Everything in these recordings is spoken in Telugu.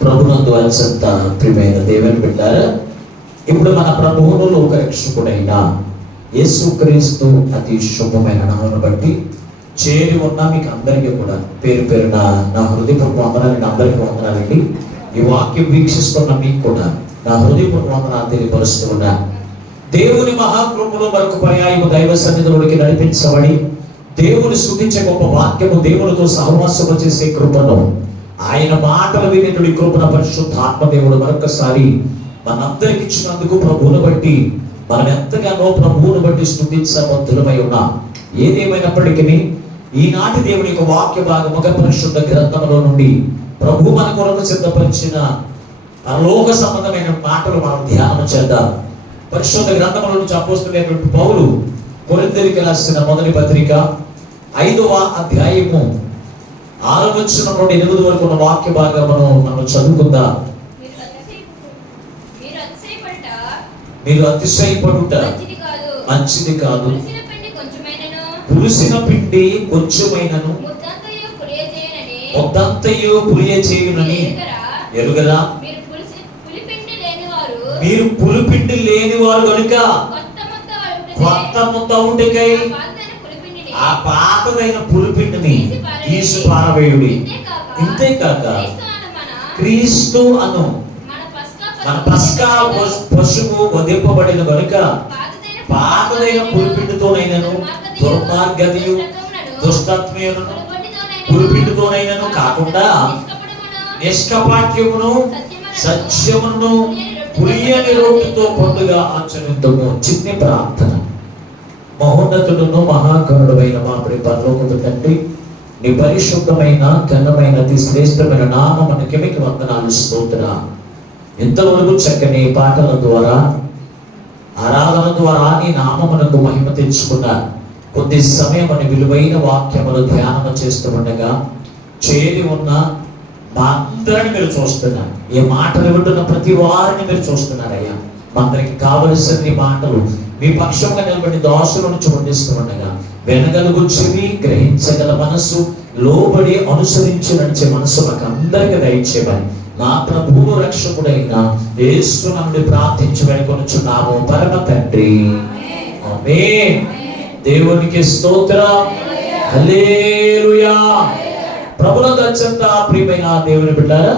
ప్రభునందు అత్యంత ప్రియమైన దేవుని బిడ్డారా, ఇప్పుడు మన ప్రభువును లోకరక్షకుడైన యేసుక్రీస్తు అతి శుభమైన నామమును బట్టి చేరి ఉన్న మీకు అందరికీ కూడా పేరు పేరున నా హృదయపూర్వక వందనాలు, అందరికీ వందనాలండి. ఈ వాక్యం వీక్షిస్తున్న మీకు కూడా నా హృదయపూర్వక వందనాలు తెలియపరుస్తూ ఉన్నా. దేవుని మహాకృపలో మరొక పర్యాయము దైవ సన్నిధిలోకి నడిపించబడి దేవుని స్తుతించే గొప్ప వాక్యము, దేవునితో సహవాసము చేసే కృపను, ఆయన మాటలు వినేటువంటి కృపణ పరిశుద్ధాత్మ దేవుడు మరొకసారి మనందరికి ఇచ్చినందుకు ప్రభువును బట్టి మనం ఎంతగానో ప్రభువును బట్టి స్తుతించబద్ధులమై ఉన్నాం. ఏదేమైనప్పటికీ ఈనాటి దేవుని యొక్క వాక్య భాగముగా పరిశుద్ధ గ్రంథములో నుండి ప్రభు మన కొరకు సిద్ధపరిచిన పరలోక సంబంధమైన మాటలు మనం ధ్యానం చేద్దాం. పరిశుద్ధ గ్రంథముల నుంచి అపోస్తలుడైనటువంటి పౌలు కొరింథీయులకు రాసిన మొదటి పత్రిక 5వ అధ్యాయము 6వ వచనం నుండి 8 వరకు ఉన్న వాక్య భాగమును మనం చదువుకుందాం. మీరు అతిశయపడుట మంచిది కాదు, పులిసిన పిండి కొంచెమైనను ముద్దంతయు పులియ చేయునని ఎరుగరా? మీరు పులిపిండి లేని వారు కనుక కొత్త ముద్ద ఉంటకై ఆ పాతదైన పులిపిండిని తీసి పారవేయుడి. ఇంతేకాక క్రీస్తు అను మన పస్కా పశువు వధింపబడిన కనుక పాతదైన పులిపిండితోనైనను దుర్మార్గతయు దుష్టత్వమును పులిపిండితోనైనను కాకుండా నిష్కపాట్యమును సత్యమును పులియని రొట్టెతో పండుగ ఆచరిద్దాము. చిన్ని ప్రార్థన. మహోన్నతుడును మహాకరుడైన మా ప్రియ పరలోకపు తండ్రి, నీ పరిశుద్ధమైన ఘనమైన అతి శ్రేష్టమైన నామమునకి మీకు వందనాలు, స్తోత్రం. ఇంతవరకు చక్కని పాటల ద్వారా ఆరాధన ద్వారా నీ నామమునకు మహిమ తెచ్చుకున్న కొద్ది సమయం అని విలువైన వాక్యములు ధ్యానం చేస్తూ ఉండగా చేరి ఉన్న మా అందరిని మీరు చూస్తున్నారు. ఈ మాటలు వింటున్న ప్రతి వారిని మీరు చూస్తున్నారయ్యా. మా అందరికి కావలసిన మాటలు మీ పక్షంగా నిలబడి దోషుల నుంచి వండిస్తూ ఉండగా వినగలుగు చెవి, గ్రహించగల మనస్సు, లోబడి అనుసరించి నడిచే మనస్సు మాకు అందరికీ దయచేయమని నా ప్రభువు రక్షకుడైన యేసు నుండి ప్రార్థించి వేడుకొనుచున్నాము పరమ తండ్రి, ఆమేన్. దేవునికి స్తోత్రం, హల్లెలూయా. ప్రభునందు అత్యంత ప్రియమైన దేవుని బిడ్డలారా,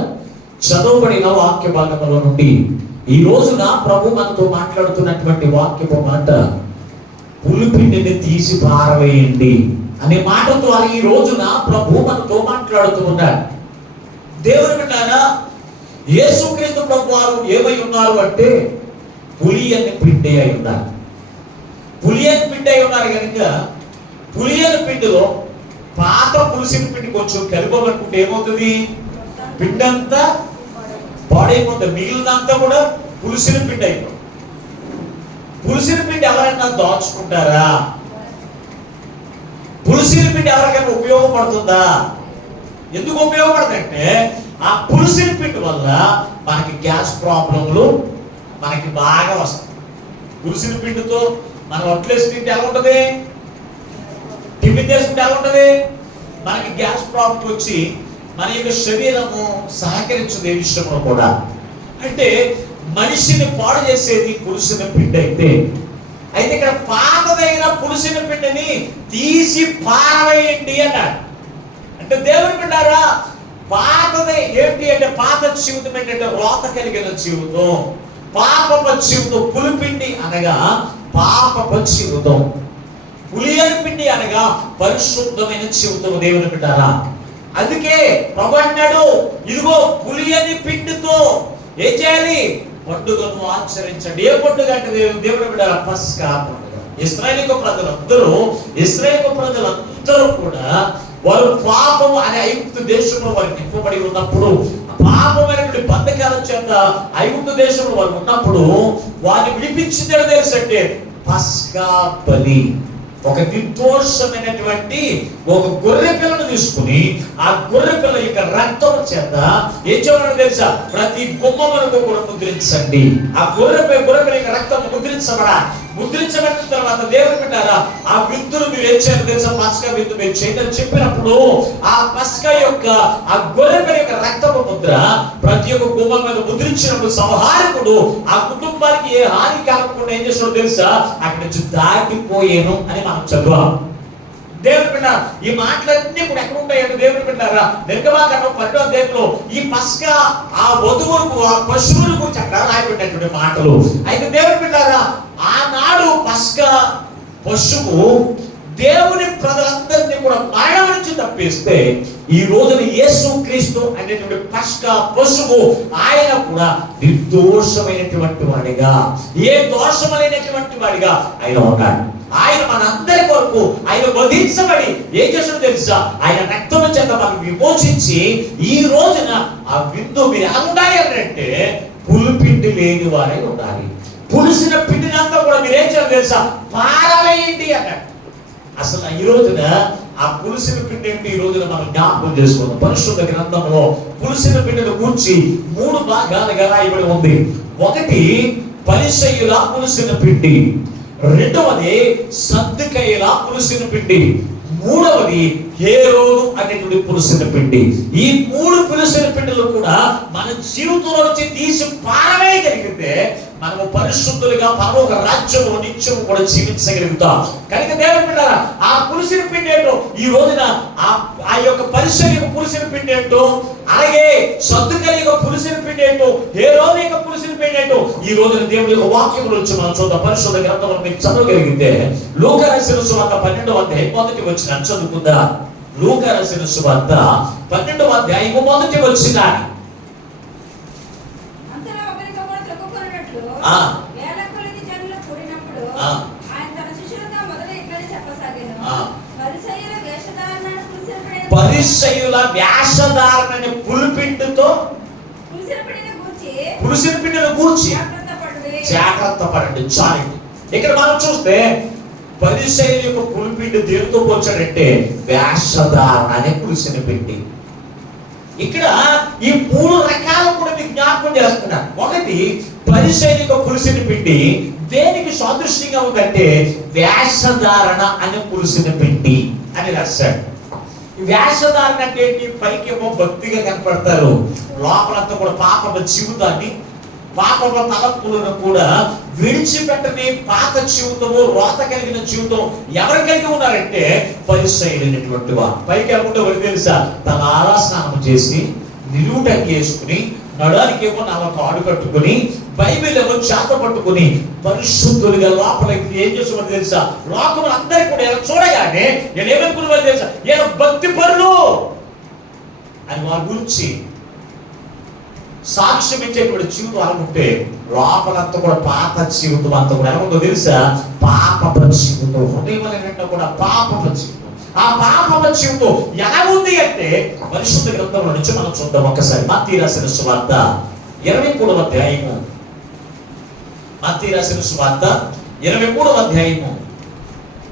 చదవబడిన వాక్య భాగంలో నుండి ఈ రోజున ప్రభు మనతో మాట్లాడుతున్నటువంటి వాక్యపు మాట పులిపిండిని తీసి పారవేయండి అనే మాటతో ఈ రోజున ప్రభు మనతో మాట్లాడుతూ ఉన్నాడు. దేవుని బిడ్డలారా, యేసుక్రీస్తు ప్రభు వారు ఏమై ఉన్నారు అంటే పులియని పిండి అయి ఉన్నారు. పులియని పిండి అయి ఉన్నారు కనుక పులియని పిండిలో పాత పులిసిన పిండి కొంచెం కలుపబట్టుకుంటే ఏమవుతుంది? పిండి అంతా పాడైపోతుంది, మిగిలినంతా కూడా పులిసిన పిండి అయిపోతుంది. పులిసిన పిండి ఎవరైనా దాచుకుంటారా? పులిసిన పిండి ఎవరికైనా ఉపయోగపడుతుందా? ఎందుకు ఉపయోగపడుతుందంటే ఆ పులిసిన పిండి వల్ల మనకి గ్యాస్ ప్రాబ్లంలు మనకి బాగా వస్తాయి. పులిసిన పిండితో మనం వడ్లేసి తింటే ఎలా ఉంటుంది? టిఫిన్ చేసుకుంటే ఎలా ఉంటుంది? మనకి గ్యాస్ ప్రాబ్లం వచ్చి మన యొక్క శరీరము సహకరించదు ఏ విషయంలో కూడా. అంటే మనిషిని పాడు చేసేది పులిసిన పిండి అయితే ఇక్కడ పాతదైన పులిసిన పిండిని తీసి పారవేయండి అన్నాడు. అంటే దేవుని బిడ్డారా, పాతది ఏంటి అంటే పాత జీవితం ఏంటంటే రోత కలిగిన జీవితం, పాపపు జీవితం. పులిపిండి అనగా పాపపు జీవితం, పులియని పిండి అనగా పరిశుద్ధమైన జీవితం. దేవుని బిడ్డారా, అందుకే ప్రభు అన్నాడు, ఇదిగో పులియని పిండితో ఏం చేయాలి? పండుగను ఆచరించండి. ఏ పండుగ అంటే దేవుని బిడ్డారా, పస్కా పండుగ. ఇశ్రాయేలు ప్రజలందరూ కూడా వారు పాపము అనే ఐగుప్తు దేశంలో వారు నింపబడి ఉన్నప్పుడు, పాపమైనటువంటి బంధకాల చేత ఐగుప్తు దేశంలో వారు ఉన్నప్పుడు వారిని విడిపించింది తెలుసంటే పస్కా బలి. ఒక నిర్దోషమైనటువంటి ఒక గొర్రె పిల్లను తీసుకుని ఆ గొర్రె పిల్ల యొక్క రక్తం చేత ఏం చేయమని తెలుసా? ప్రతి గుమ్మమునకు కూడా ముద్రించండి. ఆ గొర్రె పిల్ల యొక్క రక్తం ముద్రించబడా ముద్రించబడిన తర్వాత దేవుడు పెట్టారా ఆ విందును మీరు ఏం చేయాలి తెలుసా? పస్కా విందు మీరు చేయని చెప్పినప్పుడు ఆ పస్కా యొక్క ఆ గొర్రె పిల్ల యొక్క రక్తపు ముద్ర ప్రతి ఒక్క గుమ్మం మీద ముద్రించినప్పుడు సంహారకుడు ఆ కుటుంబానికి ఏ హాని కలగకుండా ఏం చేస్తాడో తెలుసా? అక్కడి నుంచి దాటిపోయాను అని మనం చదువు. దేవుడు బిడ్డ ఈ మాటలన్నీ కూడా ఎక్కడ ఉంటాయంటే దేవుడు బిడ్డారా నిర్గమాకాండం 12వ అధ్యాయంలో ఈ పస్కా ఆ వధువులకు ఆ పశువుల గురించి అక్కడ రాయబడినటువంటి మాటలు. అయితే దేవుడు బిడ్డారా ఆనాడు పస్కా పశువు దేవుని ప్రజలందరినీ కూడా మరణం నుంచి తప్పిస్తే ఈ రోజున యేసుక్రీస్తు అనేటువంటి పస్కా పశువు ఆయన కూడా నిర్దోషమైనటువంటి వాడిగా, ఏ దోషమైనటువంటి వాడిగా ఆయన ఉన్నాడు. ఆయన మనందరి కొరకు ఆయన వధించబడి ఏం చేస్తాడో తెలుసా? ఆయన రక్తం చేత మనకు విమోచించి ఈ రోజున ఆ విందు మీరు ఎలా ఉండాలి అంటే పులిపిండి లేని వారే ఉండాలి. పులిసిన పిండినంతా కూడా మీరు ఏం చేయాలి తెలుసా? పారవేయండి అన్నాడు. అసలు ఈ రోజున ఆ పులిసిన పిండి ఏంటి ఈ రోజున మనం జ్ఞాపకం చేసుకుందాం. పరిశుద్ధ గ్రంథంలో పులిసిన పిండిని కూర్చి 3 భాగాలుగా రాయబడి ఉంది. ఒకటి పరిసయ్యుల పులిసిన పిండి, రెండవది సద్దుకయ్యల పులిసిన పిండి, మూడవది హేరోదు అనేటువంటి పులిసిన పిండి. ఈ 3 పులిసిన పిండిలు కూడా మన జీవితంలో నుంచి తీసి పారవేయగలిగితే మనము పరిశుద్ధులుగా పరలోక రాజ్యంలో నిత్యము కూడా జీవించగలుగుతాం. కనుక దేవుడు బిడ్డలారా ఆ పులిసిన పిండి ఏంటో ఈ రోజున ఆ యొక్క పరిసర యొక్క పులిసిన పిండి ఏంటో, అలాగే సద్దుకయ్య యొక్క పులిసిన పిండి ఏంటో, హేరోదు యొక్క పులిసిన పిండి ఏంటో ఈ రోజున దేవుడి యొక్క వాక్యం నుంచి మనం చూద్దాం. పరిశుద్ధ గ్రంథంలో మీకు చదవగలిగితే లూకా రాసిన సువార్త 12వ అధ్యాయం మొదటి వచనం చదువుకుందా. లూకా రాసిన సువార్త 12వ అధ్యాయం మొదటి వచనం. పరిసయ్యుల వేషధారణ పులిపిండితో పులిసిన పిండిని గూర్చి జాగ్రత్త పడండి. చాలు. ఇక్కడ మనం చూస్తే పరిసయ్యుల యొక్క పులిపిండి దేనితో పోల్చాడంటే వేషధారణ అనే పులిసిన పిండి. ఇక్కడ ఈ 3 రకాలు కూడా మీకు జ్ఞాపకం చేస్తున్నా. ఒకటి పరిసయ్యుల యొక్క పులిసిన పిండి దేనికి సాదృశ్యంగా ఉందంటే వేషధారణ అనే పులిసిన పిండి అని రాశాడు. వేషధారణ అంటే ఏంటి? పైకేమో భక్తిగా కనపడతారు, లోపలంతా కూడా పాప జీవితాన్ని పాప తలపులను కూడా విడిచిపెట్టని పాత జీవితము, రోత కలిగిన జీవితం ఎవరు కలిగి ఉన్నారంటే పరిసయ్యులైనటువంటి వారు. పైకి అనుకుంటే ఎవరు తెలుసా? తన ఆరాస్నానం చేసి నిలువుటంగి వేసుకుని నడానికి ఏమో 4 తాడు కట్టుకుని బైబిల్ ఏమో చేత పట్టుకుని పరిశుద్ధులుగా లోపలికి ఏం చేస్తామని తెలుసా? లోకములు అందరికీ కూడా ఇలా చూడగానే నేను ఏమనుకున్నామని తెలుసా? నేను భక్తి పరులు అని వారి గురించి సాక్ష్యం ఇచ్చేటువంటి జీవితం అనుకుంటే లోపలంతా కూడా పాత జీవితం అంతా కూడా ఎలా ఉందో తెలుసా? పాప జీవితం, హృదయం కూడా పాప జీవితం. ఆ పాప జీవితం ఎలా ఉంది అంటే పరిశుద్ధ గ్రంథంలో నుంచి మనం చూద్దాం ఒక్కసారి. మత్తయి రాసిన సువార్త 23వ అధ్యాయము. మత్తయి రాసిన సువార్త 23వ అధ్యాయము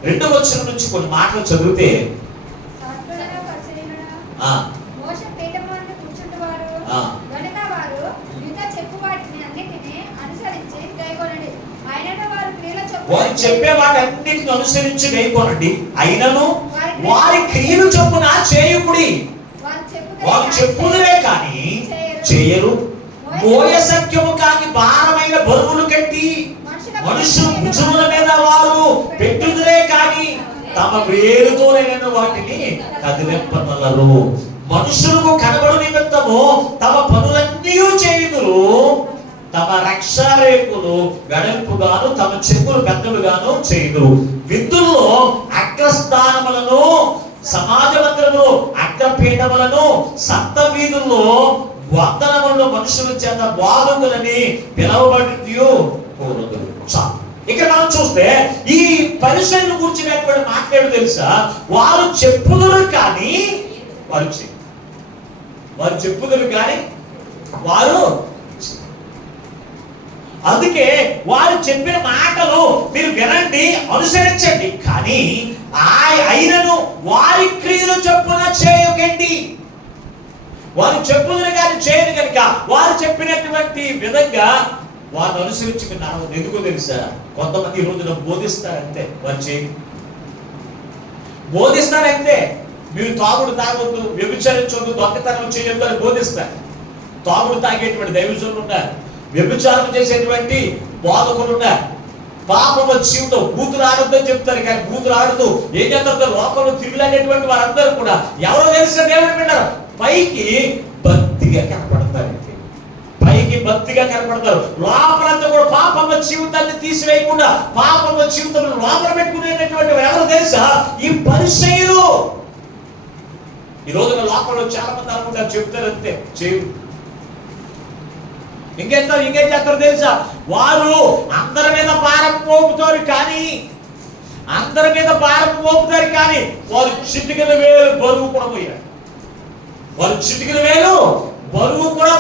2వ వచనం నుంచి కొన్ని మాటలు చదివితే వారు చెప్పే వాటన్నిటిని అనుసరించి గైకొనండి, అయినను వారి క్రియలు చొప్పున చేయకుడి. వారు చెప్పుదురే కానీ చేయరు. మోయ సత్యము కాని భారమైన బరువులు కట్టి మనుషులు భుజముల మీద వారు పెట్టుదురే కానీ తమ వేలుతోనైన వాటిని కదిలింపనలరు. మనుషులకు కనబడు నిమిత్తము తమ పనులన్నీ చేయుదురు. తమ రక్షారేకులు వెడల్పుగాను తమ చెప్పులు పెద్దలుగాను చేయుదురు. విందుల్లో అగ్రస్థానములను, సమాజ మందిరములో అగ్రపీఠములను, సంత వీధుల్లో వందనములను మనుషుల చేత బాధకులని పిలవబడి కోరుదురు. ఇక్కడ మనం చూస్తే ఈ పరిసయ్యుల గురించి మాట్లాడు తెలుసా? వారు చెప్పుదురు కానీ వారు చెప్పుదురు కానీ వారు, అందుకే వారు చెప్పిన మాటలు మీరు వినండి, అనుసరించండి, కానీ అయినను వారి క్రియలు చొప్పున చేయకండి. వారు చెప్పుదురు కానీ చేయరు కనుక వారు చెప్పినటువంటి విధంగా వారిని అనుసరించి మీరు నడవదు. ఎందుకో తెలుసా? కొంతమంది ఈ రోజున బోధిస్తారంతే, వచ్చి బోధిస్తారంతే. మీరు తాగుడు తాగొద్దు, వ్యభిచారించొద్దు, దొంగతనం చేయొద్దు అని బోధిస్తారు. తాగుడు తాగేటువంటి దైవజనులు ఉన్నారు, వ్యభిచారం చేసేటువంటి బోధకులు ఉన్నారు. పాపమ జీవితం బూతులు ఆడొద్దని చెప్తారు, కానీ బూతులు ఆడుతూ ఏం చేస్తారు? లోకంలో తిరుగులేటువంటి వారందరూ కూడా ఎవరో తెలిసిన దేవుడు విన్నారు. పైకి భక్తిగా కనపడతారు, పైకి భక్తిగా కనపడతారు. లోపలంతా కూడా పాపమ జీవితాన్ని తీసివేయకుండా పాపమ జీవితం లోపల పెట్టుకునేటటువంటి ఎవరో తెలుసా? ఈ పరిసయ్యులు. ఈ రోజున లోకంలో చాలా మంది అనుకుంటారు, చెప్తారు అంతే, చేయరు. ఇంకేం చేస్తారు తెలుసా? వారు అందరి మీద భారం మోపుతారు, కానీ వారు చిటికెన వేలు బరువు కూడా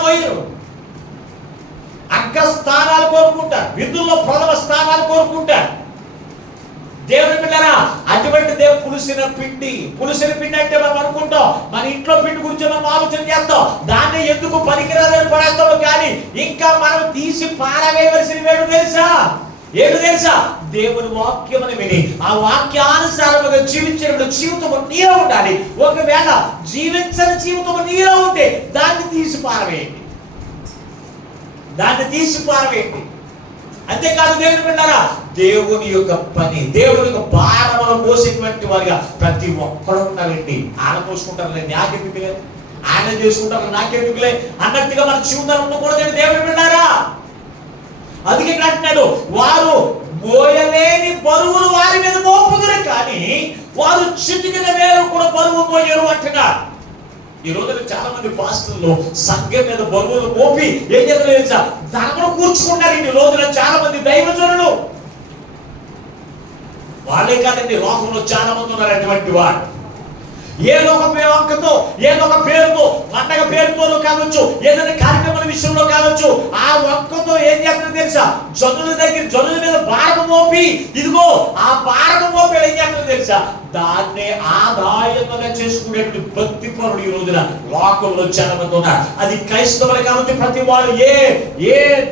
పోయారు. అగ్ర స్థానాలు కోరుకుంటారు, విధుల్లో ప్రథమ స్థానాలు కోరుకుంటారు. దేవుని బిడ్డరా, అటువంటి దేవుడు పులిసిన పిండి అంటే మనం అనుకుంటాం, మన ఇంట్లో పిండి గురించి మనం ఆలోచన చేస్తాం, దాన్ని ఎందుకు పనికిరాదని పడేస్తాం. కానీ ఇంకా మనం తీసి పారవేయవలసిన ఏడు తెలుసా? దేవుని వాక్యమని విని ఆ వాక్యానుసారముగా జీవించిన జీవితం నీలో ఉండాలి. ఒకవేళ జీవించని జీవితం నీలో ఉంటే దాన్ని తీసి పారవేయండి. అంతేకాదు దేవుని బిడ్డలారా, దేవుని యొక్క పని, దేవుని యొక్క భారమును మోసేటువంటి వారిగా ప్రతి ఒక్కరు ఉన్నారండి. ఆయన మోసుకుంటారులే, నాకెందుకులే, ఆయన చేసుకుంటారు, నాకెందుకులే అన్నట్టుగా మన జీవితాలు ఉండకూడదండి దేవుని బిడ్డలారా. అందుకే ఇక్కడ అంటున్నాడు, వారు మోయలేని బరువులు వారి మీద మోపుదురు, కానీ వారు చిటికిన వేలు కూడా బరువు మోయరు అంటున్నారు. ఈ రోజున చాలా మంది పాస్టర్లు సంఘం మీద బరువులు మోపి ఏం చేస్తారు? ధనమును కూర్చుకుంటారు. ఈ రోజున చాలా మంది దైవజనులు, వాళ్ళే కాదండి, లోకంలో చాలా మంది ఉన్నారు అటువంటి వాడు. ఏదో ఒక వంకతో, ఏదో ఒక పేరుతో, పండగ పేరుతో కావచ్చు, ఏదైనా కార్యక్రమాల విషయంలో కావచ్చు, ఆ వంకతో ఏం చేస్తారో తెలుసా? జనుల మీద భారం మోపి, ఇదిగో ఆ భారం మోపి ఏం చేస్తారో తెలుసా? దాన్నే ఆదాయంగా చేసుకునేటువంటి భక్తి పరుడు ఈ రోజున లోకంలో చాలా మంది ఉన్నారు. అది క్రైస్తవులు కావచ్చు, ప్రతి వాళ్ళు ఏ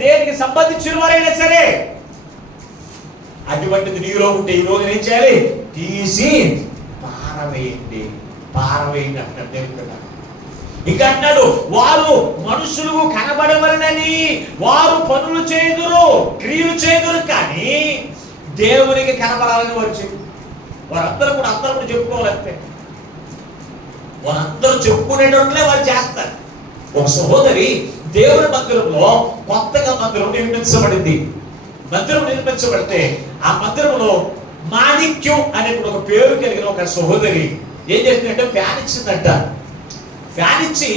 దేనికి సంబంధించిన వారైనా సరే, అటువంటిది నీలో ఉంటే ఈ రోజున ఏం చేయాలి? తీసి పారవేయండి అంటున్నాడు. ఇంకా అంటాడు, వారు మనుషులకు కనబడవలనని వారు పనులు చేయుదురు, క్రియలు చేయుదురు, కానీ దేవునికి కనబడాలని వచ్చి వారందరూ కూడా చెప్పుకోవాలంటే, వారందరూ చెప్పుకునేటట్లే వారు చేస్తారు. ఒక సహోదరి దేవుని మందిరంలో కొత్తగా మందిరం నిర్మించబడితే ఆ మందిరంలో మాణిక్యం అనేటువంటి ఒక పేరు కలిగిన ఒక సహోదరి ఏం చేసిందంటే ఫ్యాన్ ఇచ్చిందంట. ఫ్యాన్ ఇచ్చి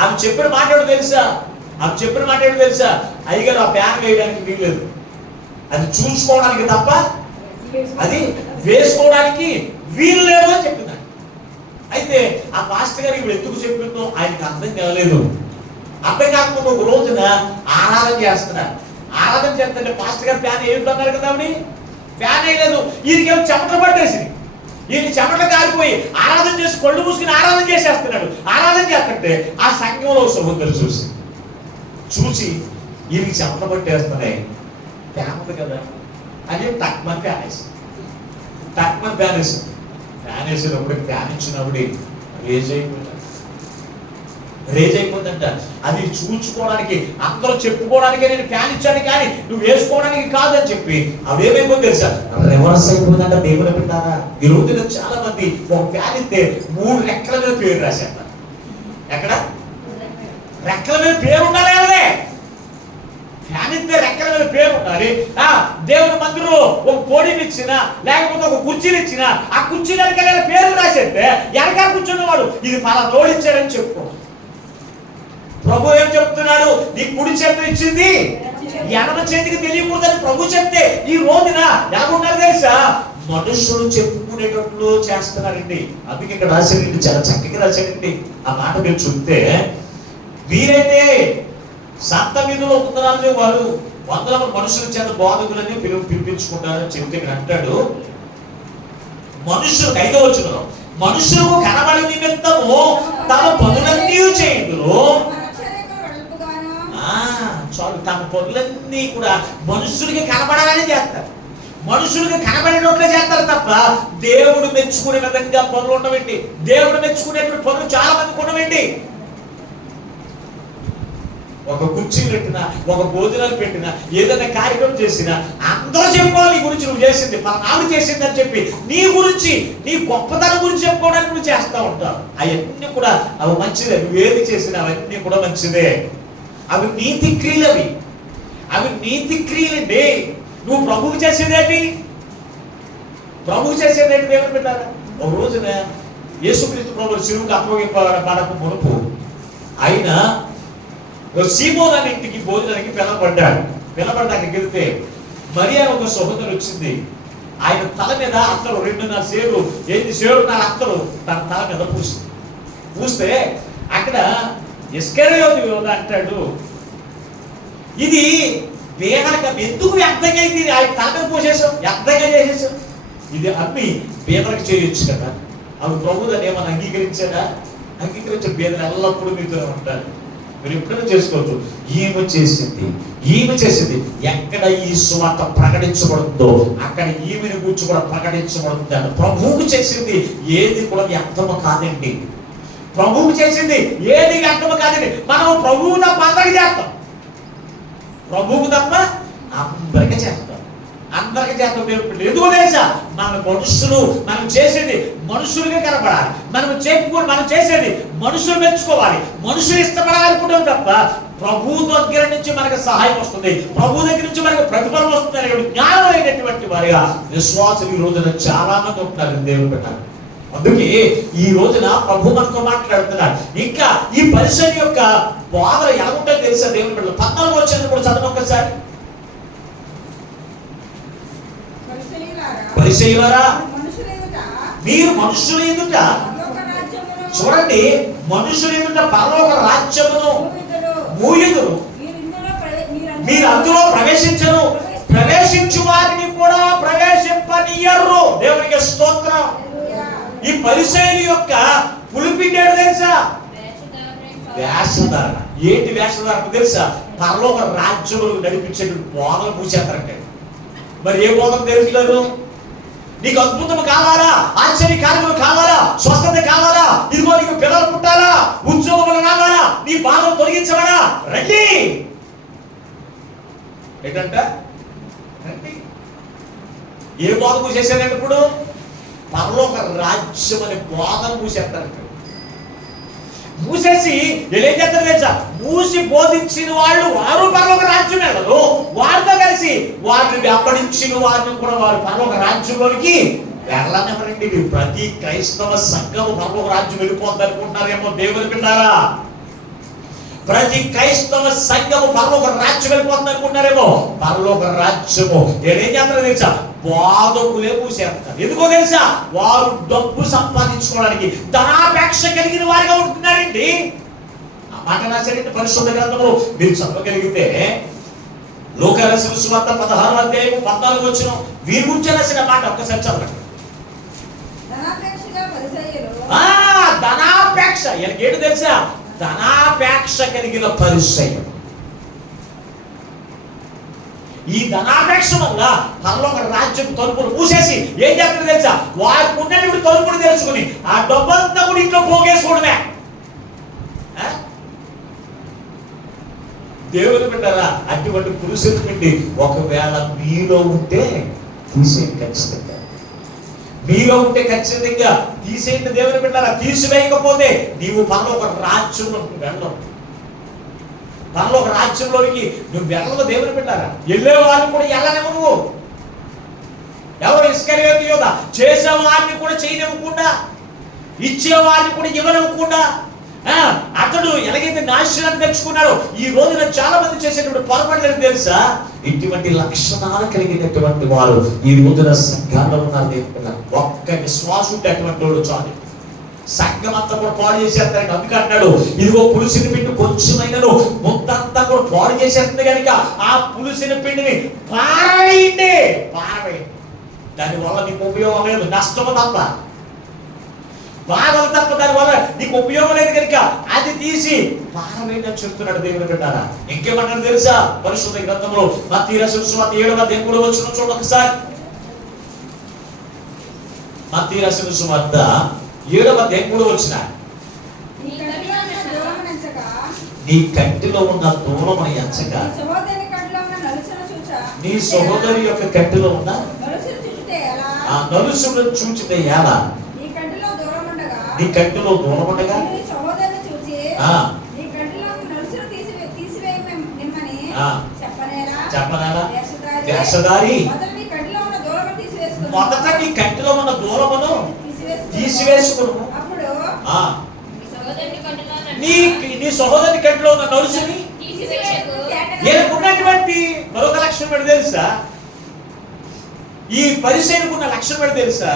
ఆమె చెప్పిన మాట్లాడు తెలుసా? అయ్యగారు ఆ ఫ్యాన్ వేయడానికి వీల్లేదు, అది చూసుకోవడానికి తప్ప అది వేసుకోవడానికి వీలు లేదు అని చెప్పిందంట. అయితే ఆ పాస్టర్ గారు ఇప్పుడు ఎందుకు చెప్పిందో ఆయనకి అర్థం కాలేదు. అర్థం కాకపోతే ఒక రోజున ఆరాధన చేస్తుంటే పాస్టర్ గారు ఫ్యాన్ ఏమిటన్నారు కదా, ఫ్యాన్ వేయలేదు. ఈయనకేమో చెమటలు పట్టేసింది, ఈయన చెమటలు కాలిపోయి ఆరాధన చేసి కళ్ళు మూసుకుని ఆరాధన చేసేస్తున్నాడు. ఆరాధన చేస్తుంటే ఆ సంఘంలో సహోదరు చూసి ఈయనకి చెమటలు పట్టేస్తున్నాయి, ఫ్యాన్ ఉంది కదా అని టక్మన్ ఫ్యాన్ వేసినప్పుడు ఫ్యాన్ ఇచ్చినప్పుడు రేజ్ అయిపోతుందంట. అది చూసుకోవడానికి, అందరూ చెప్పుకోవడానికి నేను ఫ్యాన్ ఇచ్చాను, కానీ నువ్వు వేసుకోవడానికి కాదని చెప్పి అవేమైపోతుంది తెలుసా? రివర్స్ అయిపోతుందంట. దేవుని పెట్టారా, ఈ రోజున చాలా మంది ఒక ఫ్యాన్ ఇస్తే 3 రెక్కల మీద పేరు రాశారు. ఎక్కడ రెక్కల మీద పేరు ఉండాలి, ఫ్యాన్ ఇస్తే రెక్కల మీద పేరు ఉండాలి. దేవుని మందిరంలో ఒక కోడిని ఇచ్చినా లేకపోతే ఒక కుర్చీని ఇచ్చినా ఆ కుర్చీ వెనకాల పేరు రాసేస్తే వెనకాల కూర్చున్నవాడు ఇది పలా తోడిచ్చాడని చెప్పుకో. ప్రభు ఏం చెప్తున్నాడు? నీ కుడి చేతి ఇచ్చింది ఎడమ చేతికి తెలియకూడదని ప్రభు చెప్తే ఈ రోజున ఎలాగున్నారు తెలుసా? మనుషులు చెప్పుకునేటట్లు చేస్తున్నారండి. అందుకే ఇక్కడ రాశాడండి, చాలా చక్కగా రాశాడండి. ఆ మాట మీరు చూస్తే, వీరైతే సంత వీధిలో ఉందరాలు వారు వందల మనుషుల చేత బోధకులని పిలిపించుకుంటారని చెప్తే ఇక్కడ అంటాడు, మనుషులకు 5వ వచనంలో మనుషులకు కనబడి నిమిత్తము తమ పనులన్నీ చేయుదురు. చాలు, తమ పనులన్నీ కూడా మనుషులకి కనబడాలని చేస్తారు, మనుషులకి కనబడినట్లే చేస్తారు తప్ప దేవుడు మెచ్చుకునే విధంగా పనులు ఉండవండి. దేవుడు మెచ్చుకునేటువంటి పనులు చాలా మందికి ఉండవండి. ఒక కుర్చీ పెట్టినా, ఒక భోజనాలు పెట్టినా, ఏదైనా కార్యక్రమం చేసినా అందరూ చెప్పుకోవాలి నీ గురించి నువ్వు చేసింది, ఆవిడ చేసింది అని చెప్పి నీ గురించి, నీ గొప్పతనం గురించి చెప్పుకోవడానికి నువ్వు చేస్తూ ఉంటావు. అవన్నీ కూడా అవి మంచిదే, నువ్వు ఏది చేసినా అవన్నీ కూడా మంచిదే. అవి నీతి క్రియలవి, అవి నీతి క్రియలండి. నువ్వు ప్రభువుకి చేసేదేంటి? ప్రభువు చేసేదేంటి? దేవుని పెట్టారా? ఒక రోజున యేసుక్రీస్తు ప్రభువు శిలువకు అప్పగింపబడక మునుపు ఆయన సీమోను అనే ఇంటికి భోజనానికి పిలవబడ్డాడు. పిలవబడ్డానికి వెళ్తే మరియా ఒక సహోదరు వచ్చింది. ఆయన తల మీద అత్తరు 2.5 సేరు, 7.5 అత్తరు తన తల మీద పూస్తే అక్కడ ఇస్కరియోతు యోధ అంటాడు, ఇది బేదలకు ఎందుకు వ్యర్థంగా ఇది ఆయన తల మీద పోసేసాం, వ్యర్థంగా చేసేసాం, ఇది అమ్మి బేదలకు చేయొచ్చు కదా. అవి ప్రభు దాన్ని ఏమన్నా అంగీకరించాడా? అంగీకరించిన బేదలు ఎల్లప్పుడూ మీతో ఉంటారు, మీరు ఎప్పుడైనా చేసుకోవచ్చు. ఈమె చేసింది ఎక్కడ ఈ సువార్త ప్రకటించబడుతుందో అక్కడ ఈమెను గురించి కూడా ప్రకటించబడుతుంది. ప్రభువుకు చేసింది ఏది కూడా వ్యర్థము కాదండి. ప్రభువుకు చేసింది ఏది వ్యర్థము కాదండి. మనం ప్రభువు తప్ప అందరికి చేస్తాం, ప్రభువుకు తప్ప అందరికీ చేస్తాం, అందరికి చేస్తాం. ఎందుకు తెలుసా? మన మనుషులు మనం చేసేది మనుషులుగా కనపడాలి, మనం చేసేది మనుషులు మెచ్చుకోవాలి, మనుషులు ఇష్టపడాలనుకుంటాం తప్ప ప్రభు దగ్గర నుంచి మనకు సహాయం వస్తుంది, ప్రభు దగ్గర నుంచి మనకు ప్రతిఫలం వస్తుంది అనే జ్ఞానం అయినటువంటి వారిగా విశ్వాసులు ఈ రోజున చాలా మంది ఉంటున్నారు దేవుని పెట్టారు. అందుకే ఈ రోజున ప్రభు మనతో మాట్లాడుతున్నాడు. ఇంకా ఈ పరిసరి యొక్క బాధలు ఎలా ఉంటాయో తెలుసా? దేవుని పెట్టారు 14 వచ్చిన కూడా చదవండి ఒకసారి. పరిసయ్యులారా, మీరు మనుషుల ఎదుట, చూడండి, మనుషుల ఎదుట పరలోక రాజ్యమును మూయుదురు, మీరు అందులో ప్రవేశించరు, ప్రవేశించు వారిని కూడా ప్రవేశింపనీయరు. దేవునికి స్తోత్రం. ఈ పరిసయ్యుల యొక్క పులిపిండేడు తెలుసా? వేషధారణ. ఏంటి వేషధారణ తెలుసా? పరలోక రాజ్యములు నడిపించేటువంటి బోధలు మూసేస్తారంటే. మరి ఏ బోధన తెలుస్తారు? నీకు అద్భుతం కావాలా, ఆశ్చర్య కార్యములు కావాలా, స్వస్థత కావాలా, ఇదిగో నీకు పిల్లలు పుట్టాలా, ఉద్యోగములు కావాలా, నీ బాధలు తొలగించబడా, రండి. ఏంటంట? రండి. ఏ బోధ మూసేశారంటే ఇప్పుడు? పరలోక రాజ్యం అనే బోధన మూసేస్తారంట. మూసేసి ఏం చేస్తారు తెలుసా? మూసి బోధించిన వారు పరలోక రాజ్యం వెళ్ళరు, వారితో కలిసి వారిని వెంబడించిన వారిని కూడా వారు పరలోక రాజ్యంలోనికి వెళ్ళనివ్వరండి. ప్రతి క్రైస్తవ సంఘం పరలోక రాజ్యం వెళ్ళిపోద్ది అనుకుంటున్నారేమో దేవుని పిల్లారా. ప్రతి క్రైస్తవ సంఘము పరలోక రాజ్యం వెళ్ళిపోతుంది అనుకుంటున్నారేమో. పరలోక రాజ్యము ఏం చేస్తారో తెలుసా? బాధకులే మూసేస్తారు. ఎందుకో తెలుసా? వారు డబ్బు సంపాదించుకోవడానికి ధనాపేక్ష కలిగిన వారిగా ఉంటున్నారండి. ఆ మాట రాశారంటే పరిశుద్ధ గ్రంథంలో మీరు చదవగలిగితే లూకా రాసిన సువార్త 16వ అధ్యాయం 14వ వచనం వీరి గురించి రాసిన మాట ఒక్కసారి చదవండి. ధనాపేక్ష ఏంటి తెలుసా? ధనాపేక్ష కలిగిన పరిసయ్యులు. ఈ ధనాపేక్ష వల్ల పరలోక రాజ్యం తలుపులు మూసేసి ఏం చేస్తారు తెలుసా? వారికి ఉన్నటువంటి తలుపులు తెలుసుకుని ఆ డబ్బంతా కూడా ఇంట్లో పోగేసుకోవడమే. దేవుని బిడ్డరా, అటువంటి పురుషుని పిండి ఒకవేళ మీలో ఉంటే తీసేయండి. ఖచ్చితంగా మీలో ఉంటే ఖచ్చితంగా తీసేయండి. దేవుని బిడ్డరా, తీసివేయకపోతే నీవు పరలోక రాజ్యంలో వెళ్ళవు. పరలోక రాజ్యంలోనికి నువ్వు వెళ్ళవు. దేవుని పెట్టారా? వెళ్ళే వారిని కూడా వెళ్ళనివ్వు నువ్వు. ఎవరు? ఇస్కరియోతు యోధ. చేసేవారిని కూడా చేయనివ్వకుండా, ఇచ్చేవారిని కూడా ఇవ్వనివ్వకుండా అతడు ఎలాగైతే నాశనాన్ని తెచ్చుకున్నాడో ఈ రోజున చాలా మంది చేసేటువంటి పొరపాటు తెలుసా? ఇటువంటి లక్షణాలు కలిగినటువంటి వారు ఈ రోజున సంఘాల్లో ఉన్నారు. ఒక్క విశ్వాసం ఉంటే అటువంటి వాడు చాలు. సంఘం అంతా కూడా పాడు చేసేస్తారండి. అందుకే అంటాడు, ఇదిగో పులుసిన పిండి కొంచెమైనను మొత్తంతా కూడా పాడు చేసేస్తుంది కనుక ఆ పులుసిన పిండిని పారవేయండి. దానివల్ల నీకు ఉపయోగం లేదు, నష్టము తప్ప. బాధలు తప్ప దానివల్ల నీకు ఉపయోగం లేదు కనుక అది తీసి పారవేయడం చెప్తున్నాడు దేవుని బిడ్డారా. ఇంకేమన్నాడు తెలుసా? పరిశుద్ధ గ్రంథంలో మత్తయి రాసిన సువార్త 7వ అధ్యాయం 3వ వచనం చూడండి ఒకసారి. మత్తయి రాసిన సువార్త 7వ అధ్యాయం 3వ వచనం. నీ కంటిలో ఉన్న దూలమును ఎంచక నీ సహోదరి యొక్క కంటిలో ఉన్న ఆ నలుసును చూచితే ఎలా? నీ కంటిలో దూరం ఉండగా చెప్పనేలా? వేషధారి, మొదట నీ కంటిలో ఉన్న దూలమును తీసివేసుకును. నీ సహోదరి కంటిలో ఉన్న నలుసుని ఉన్నటువంటి మరొక లక్షణం ఏంటి తెలుసా? ఈ పరిసయ్యులకు ఉన్న లక్షణం ఏంటి తెలుసా?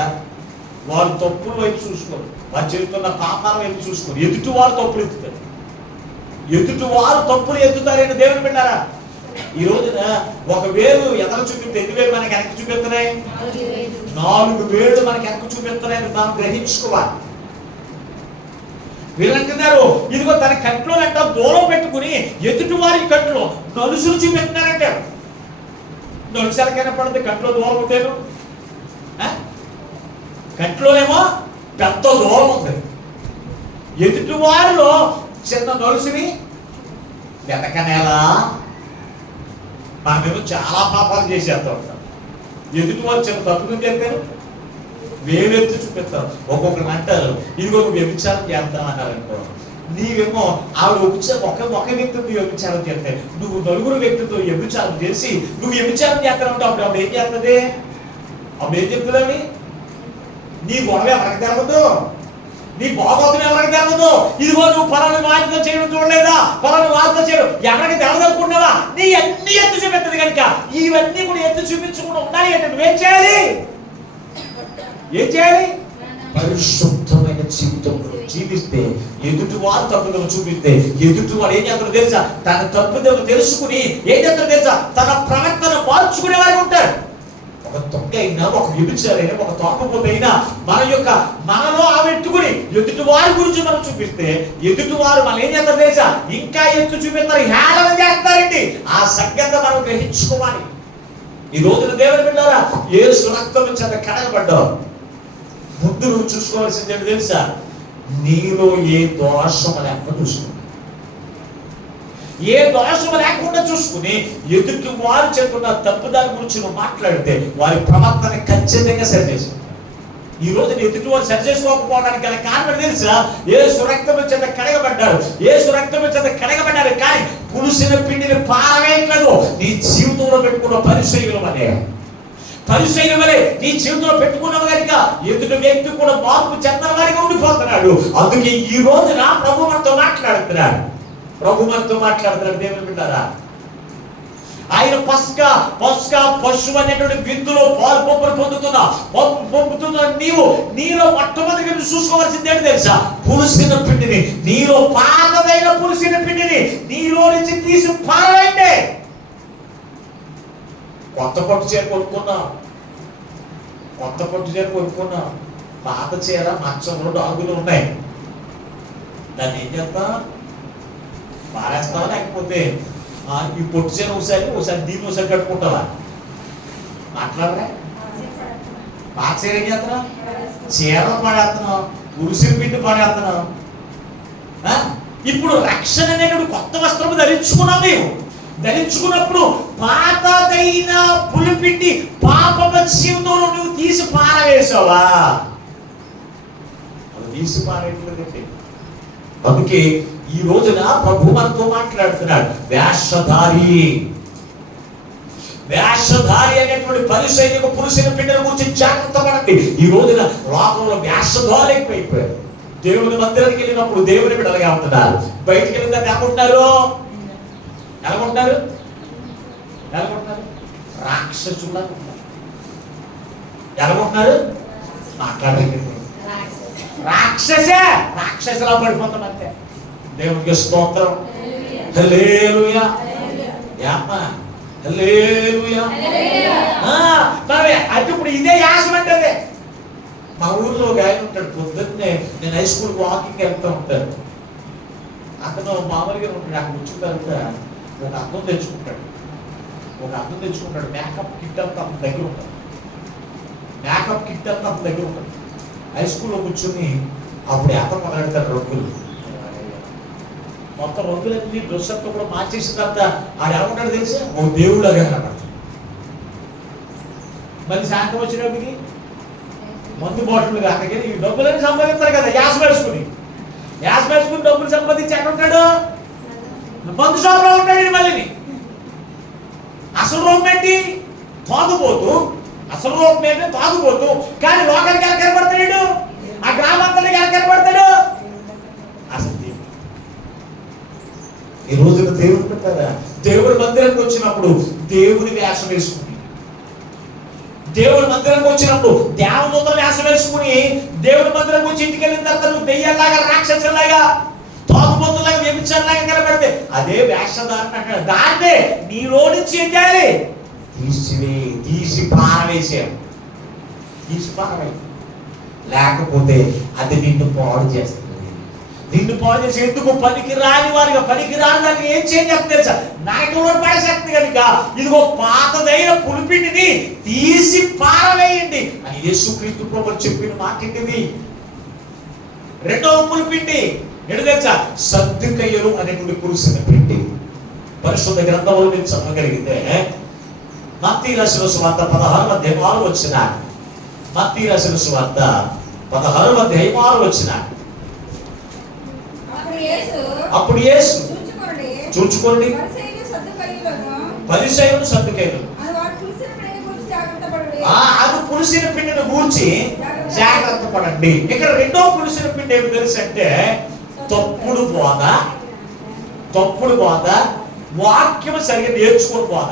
వారు తప్పుల వైపు చూసుకోరు, వారు చేస్తున్న పాపాల వైపు చూసుకోరు. ఎదుటి వారు తప్పులు ఎత్తుతారు, ఎదుటి వారు తప్పులు ఎత్తుతారని దేవుని బిడ్డారా. ఈ రోజున ఒక వేలు ఎదలు చూపిస్తే ఎన్ని వేలు మనకి వెనక్కి చూపిస్తున్నాయి? 4 వేలు మనకి వెనక్కి చూపిస్తున్నాయని మనం గ్రహించుకోవాలి. వీళ్ళంటున్నారు ఇదిగో తన కంట్లో అంట దూరం పెట్టుకుని ఎదుటి వారి కంట్లో నలుసులు చూపెట్టినారంటే, నలుసు ఎలాగైనా పడుతుంది కంట్లో దూరం ఉంటాను, కంట్లోనేమో పెద్ద దూరం ఉంది. ఎదుటి వారిలో చిన్న నలుసుని వెతకనేలా. మనమేమో చాలా పాపాలు చేసేస్తా ఉంటాం. ఎదుటి వారు చిన్న తప్పులు చేస్తారు, వేలెత్తి చూపిస్తారు. ఒక్కొక్కరు అంటారు ఇదిగో నువ్వు వ్యభిచారం చేద్దాం అన్నారు అనుకో. నీవేమో ఆవిడ ఒక వ్యక్తితో వ్యభిచారం చేస్తే నువ్వు 4 వ్యక్తితో వ్యభిచారం చేసి నువ్వు వ్యభిచారం చేస్తావు అంటే అప్పుడు ఆవిడ ఏం చేస్తుంది? అప్పుడు ఏం చెప్తుంది? నీ గొడవ ఎవరికి తెలవదు, నీ బాగోతులు ఎవరికి తెలవదు. ఇదిగో నువ్వు పలానా వారితో చేయడం చూడలేదా, పలానా వారితో చేయడం ఎవరికి తెలదనుకున్నావా? నీ అన్ని ఎత్తు చూపిస్తుంది కనుక ఇవన్నీ కూడా ఎత్తు చూపించకుండా ఉండాలి అంటే నువ్వేం చేయాలి? ఏం చేయాలి? పరిశుద్ధమైన జీవితంలో జీవిస్తే ఎదుటి వారు తప్పుదలు చూపిస్తే ఎదుటి వాడు ఏం చేస్తారో తెలుసా? తన తప్పుదలు తెలుసుకుని ఏం చేస్తారో తెలుసా? తన ప్రవర్తన మార్చుకునే వారికి ఉంటారు. ఒక తొక్క అయినా, ఒక వ్యభిచారైనా, ఒక తోకపోతే అయినా మనలో ఆమెట్టుకుని ఎదుటి వారి గురించి మనం చూపిస్తే ఎదుటి వారు మనం ఏం చేస్తారు తెలుసా? ఇంకా ఎత్తు చూపిస్తారు, హేళన చేస్తారండి. ఆ సంగతి మనం గ్రహించుకోవాలి. ఈ రోజున దేవుని బిడ్డారా, యేసు రక్తం చేత కడగబడ్డావు. ముందు నువ్వు చూసుకోవాల్సింది ఏంటి తెలుసా? నీలో ఏ దోషం లేకుండా చూసుకో. ఏ దోషం లేకుండా చూసుకుని ఎదుటి వారు చెప్తున్న తప్పుదారి గురించి నువ్వు మాట్లాడితే వారి ప్రవర్తన ఖచ్చితంగా సరి చేసుకుంటారు. ఈ రోజు ఎదుటి వారు సరి చేసుకోకపోవడానికి గల కారణం తెలుసా? యేసు రక్తం చేత కడగబడ్డారు, యేసు రక్తం చేత కడగబడ్డారు. కానీ పులుసిన పిండిని పారవేయట్లేదు. నీ జీవితంలో పెట్టుకున్న పరిచయం వలె నీ జీవితంలో పెట్టుకున్నావు కనుక ఎదుటి వ్యక్తి కూడా మార్పు చెందిన వారిగా ఉండిపోతున్నాడు. అందుకే ఈ రోజున ప్రభు మనతో మాట్లాడుతున్నాడు. దేవుని బిడ్డారా, ఆయన పస్కా పశువు అనేటువంటి విందులో పాలు పంపుతున్నా నీలో మొట్టమొదటిగా చూసుకోవాల్సింది ఏంటి తెలుసా? పులిసిన పిండిని, నీలో పాతదైన పులిసిన పిండిని నీలో నుంచి తీసి పారేయండి. కొత్త పట్టు చీర కొనుక్కున్నా, పాత చీర మంచంలో డాగులు ఉన్నాయి. దాన్ని ఏం చేస్తా? పారేస్తావా? లేకపోతే ఈ పొట్టు చీర ఒకసారి దీన్ని ఒకసారి కట్టుకుంటావా? మాట్లాడరా? పాత చీర ఏం చేస్తున్నావు? చీరలు పాడేస్తున్నావు, పురుషుల పిండి పాడేస్తున్నావు. ఇప్పుడు రక్షణ అనేటువంటి కొత్త వస్త్రము ధరించుకున్నావు. నీవు ధరించుకున్నప్పుడు పాతదైన పులిపిండి పాప జీవితంలో నువ్వు తీసి పారవేసావా? అది తీసి పారేయట్లేదండి. అందుకే ఈ రోజున ప్రభు మనతో మాట్లాడుతున్నాడు. వేషధారి అనేటువంటి పరిసయ్యులకు పురుషుల పిండిల గురించి జాగ్రత్త పడండి. ఈ రోజున లోకంలో వేషధారి ఎక్కువైపోయారు. దేవుని మందిరానికి వెళ్ళినప్పుడు దేవుని బిడ్డలుగా ఉంటున్నారు, బయటికి వెళ్ళిన ఎలాగుంటున్నారు? రాక్షసులా ఉంటారు. ఎలాగుంటున్నారు? మాట్లాడలేదు. రాక్షసులా పడిపోతాం అంతే. దేవునికి స్తోత్రం. హల్లెలూయా. హల్లెలూయా. మరి అది ఇప్పుడు ఇదే యాసం అంటే మా ఊర్లో ఒక ఆయన ఉంటాడు, పొద్దున్నే నేను హై స్కూల్ వాకింగ్ వెళ్తూ ఉంటాను. అతను మామూలుగా ఉంటాడు. అక్కడ వచ్చిన తర్వాత ఒక అద్దం తెచ్చుకుంటాడు. మేకప్ కిట్ అంతా అతని దగ్గర ఉంటుంది. హై స్కూల్లో కూర్చొని అప్పుడు అతను మొదలెడతాడు రంగులు. మొత్తం రంగులన్నీ డ్రెస్ అంతా కూడా మార్చేసిన తర్వాత ఆడు ఏమంటాడు తెలుసా, ఓ దేవుళ్ళగా కనపడతాడు. మళ్ళీ సాయంత్రం వచ్చినప్పటికి మందు బాటిల్ అక్కడికి ఈ డబ్బులన్నీ సంపాదిస్తారు కదా, యాస వేసుకుని డబ్బులు సంపాదించి ఎక్కడ ఉంటాడు, మందు షాప్లో ఉంటాడు. మళ్ళీ అసలు రూపం ఏంటి, తాగుబోతూ. కానీ లోకానికి ఎలా కనబడతాడు, ఆ గ్రామాంతరానికి ఎలా కనబడతాడు. అసలు ఈ రోజున దేవుడు పెట్టారా, దేవుడి మందిరానికి వచ్చినప్పుడు దేవుని వేషం వేసుకుని, దేవుడి మందిరానికి వచ్చినప్పుడు దేవదూతల వేషం వేసుకుని, దేవుడి మందిరానికి వచ్చి ఇంటికి వెళ్ళిన తర్వాత నువ్వు దెయ్యాలాగా, రాక్షసులాగా, తాగుబోతులాగా, వ్యభిచారులాగా కనబడితే అదే వేషధారణ అంటాడు. దాన్నే నీలో నుంచి ఏం చేయాలి, తీసి పారవేసావు. లేకపోతే అది నిన్ను పాడు చేస్తుంది. ఎందుకు పనికి రాని దాన్ని ఏం చేయాలి తెలుసా, నాయకుడు పడేసేస్తుంది కనుక ఇదిగో పాతదైన పులిపిండిని తీసి పారవేయండి అని యేసుక్రీస్తు ప్రభువు చెప్పిన మాట ఇది. రెండవ పులిపిండి ఏంటో తెలుసా, సద్దుకయ్యలు అనేటువంటి పురుషుని పిండి. పరిశుద్ధ గ్రంథంలో మీరు చదవగలిగితే మత్తయి రాసిన సువార్త 16వ అధ్యాయం 6వ వచనం. మత్తయి రాసిన సువార్త 16వ అధ్యాయం 6వ వచనం. అప్పుడు యేసు చూచుకోండి, పరిసయ్యులు సద్దుకయ్యులు అది పులిసిన పిండిని గూర్చి జాగ్రత్త పడండి. ఇక్కడ రెండో పులిసిన పిండి ఏమి తెలుసు అంటే తప్పుడు బోధ, వాక్యం సరిగ్గా నేర్చుకోని బోధ.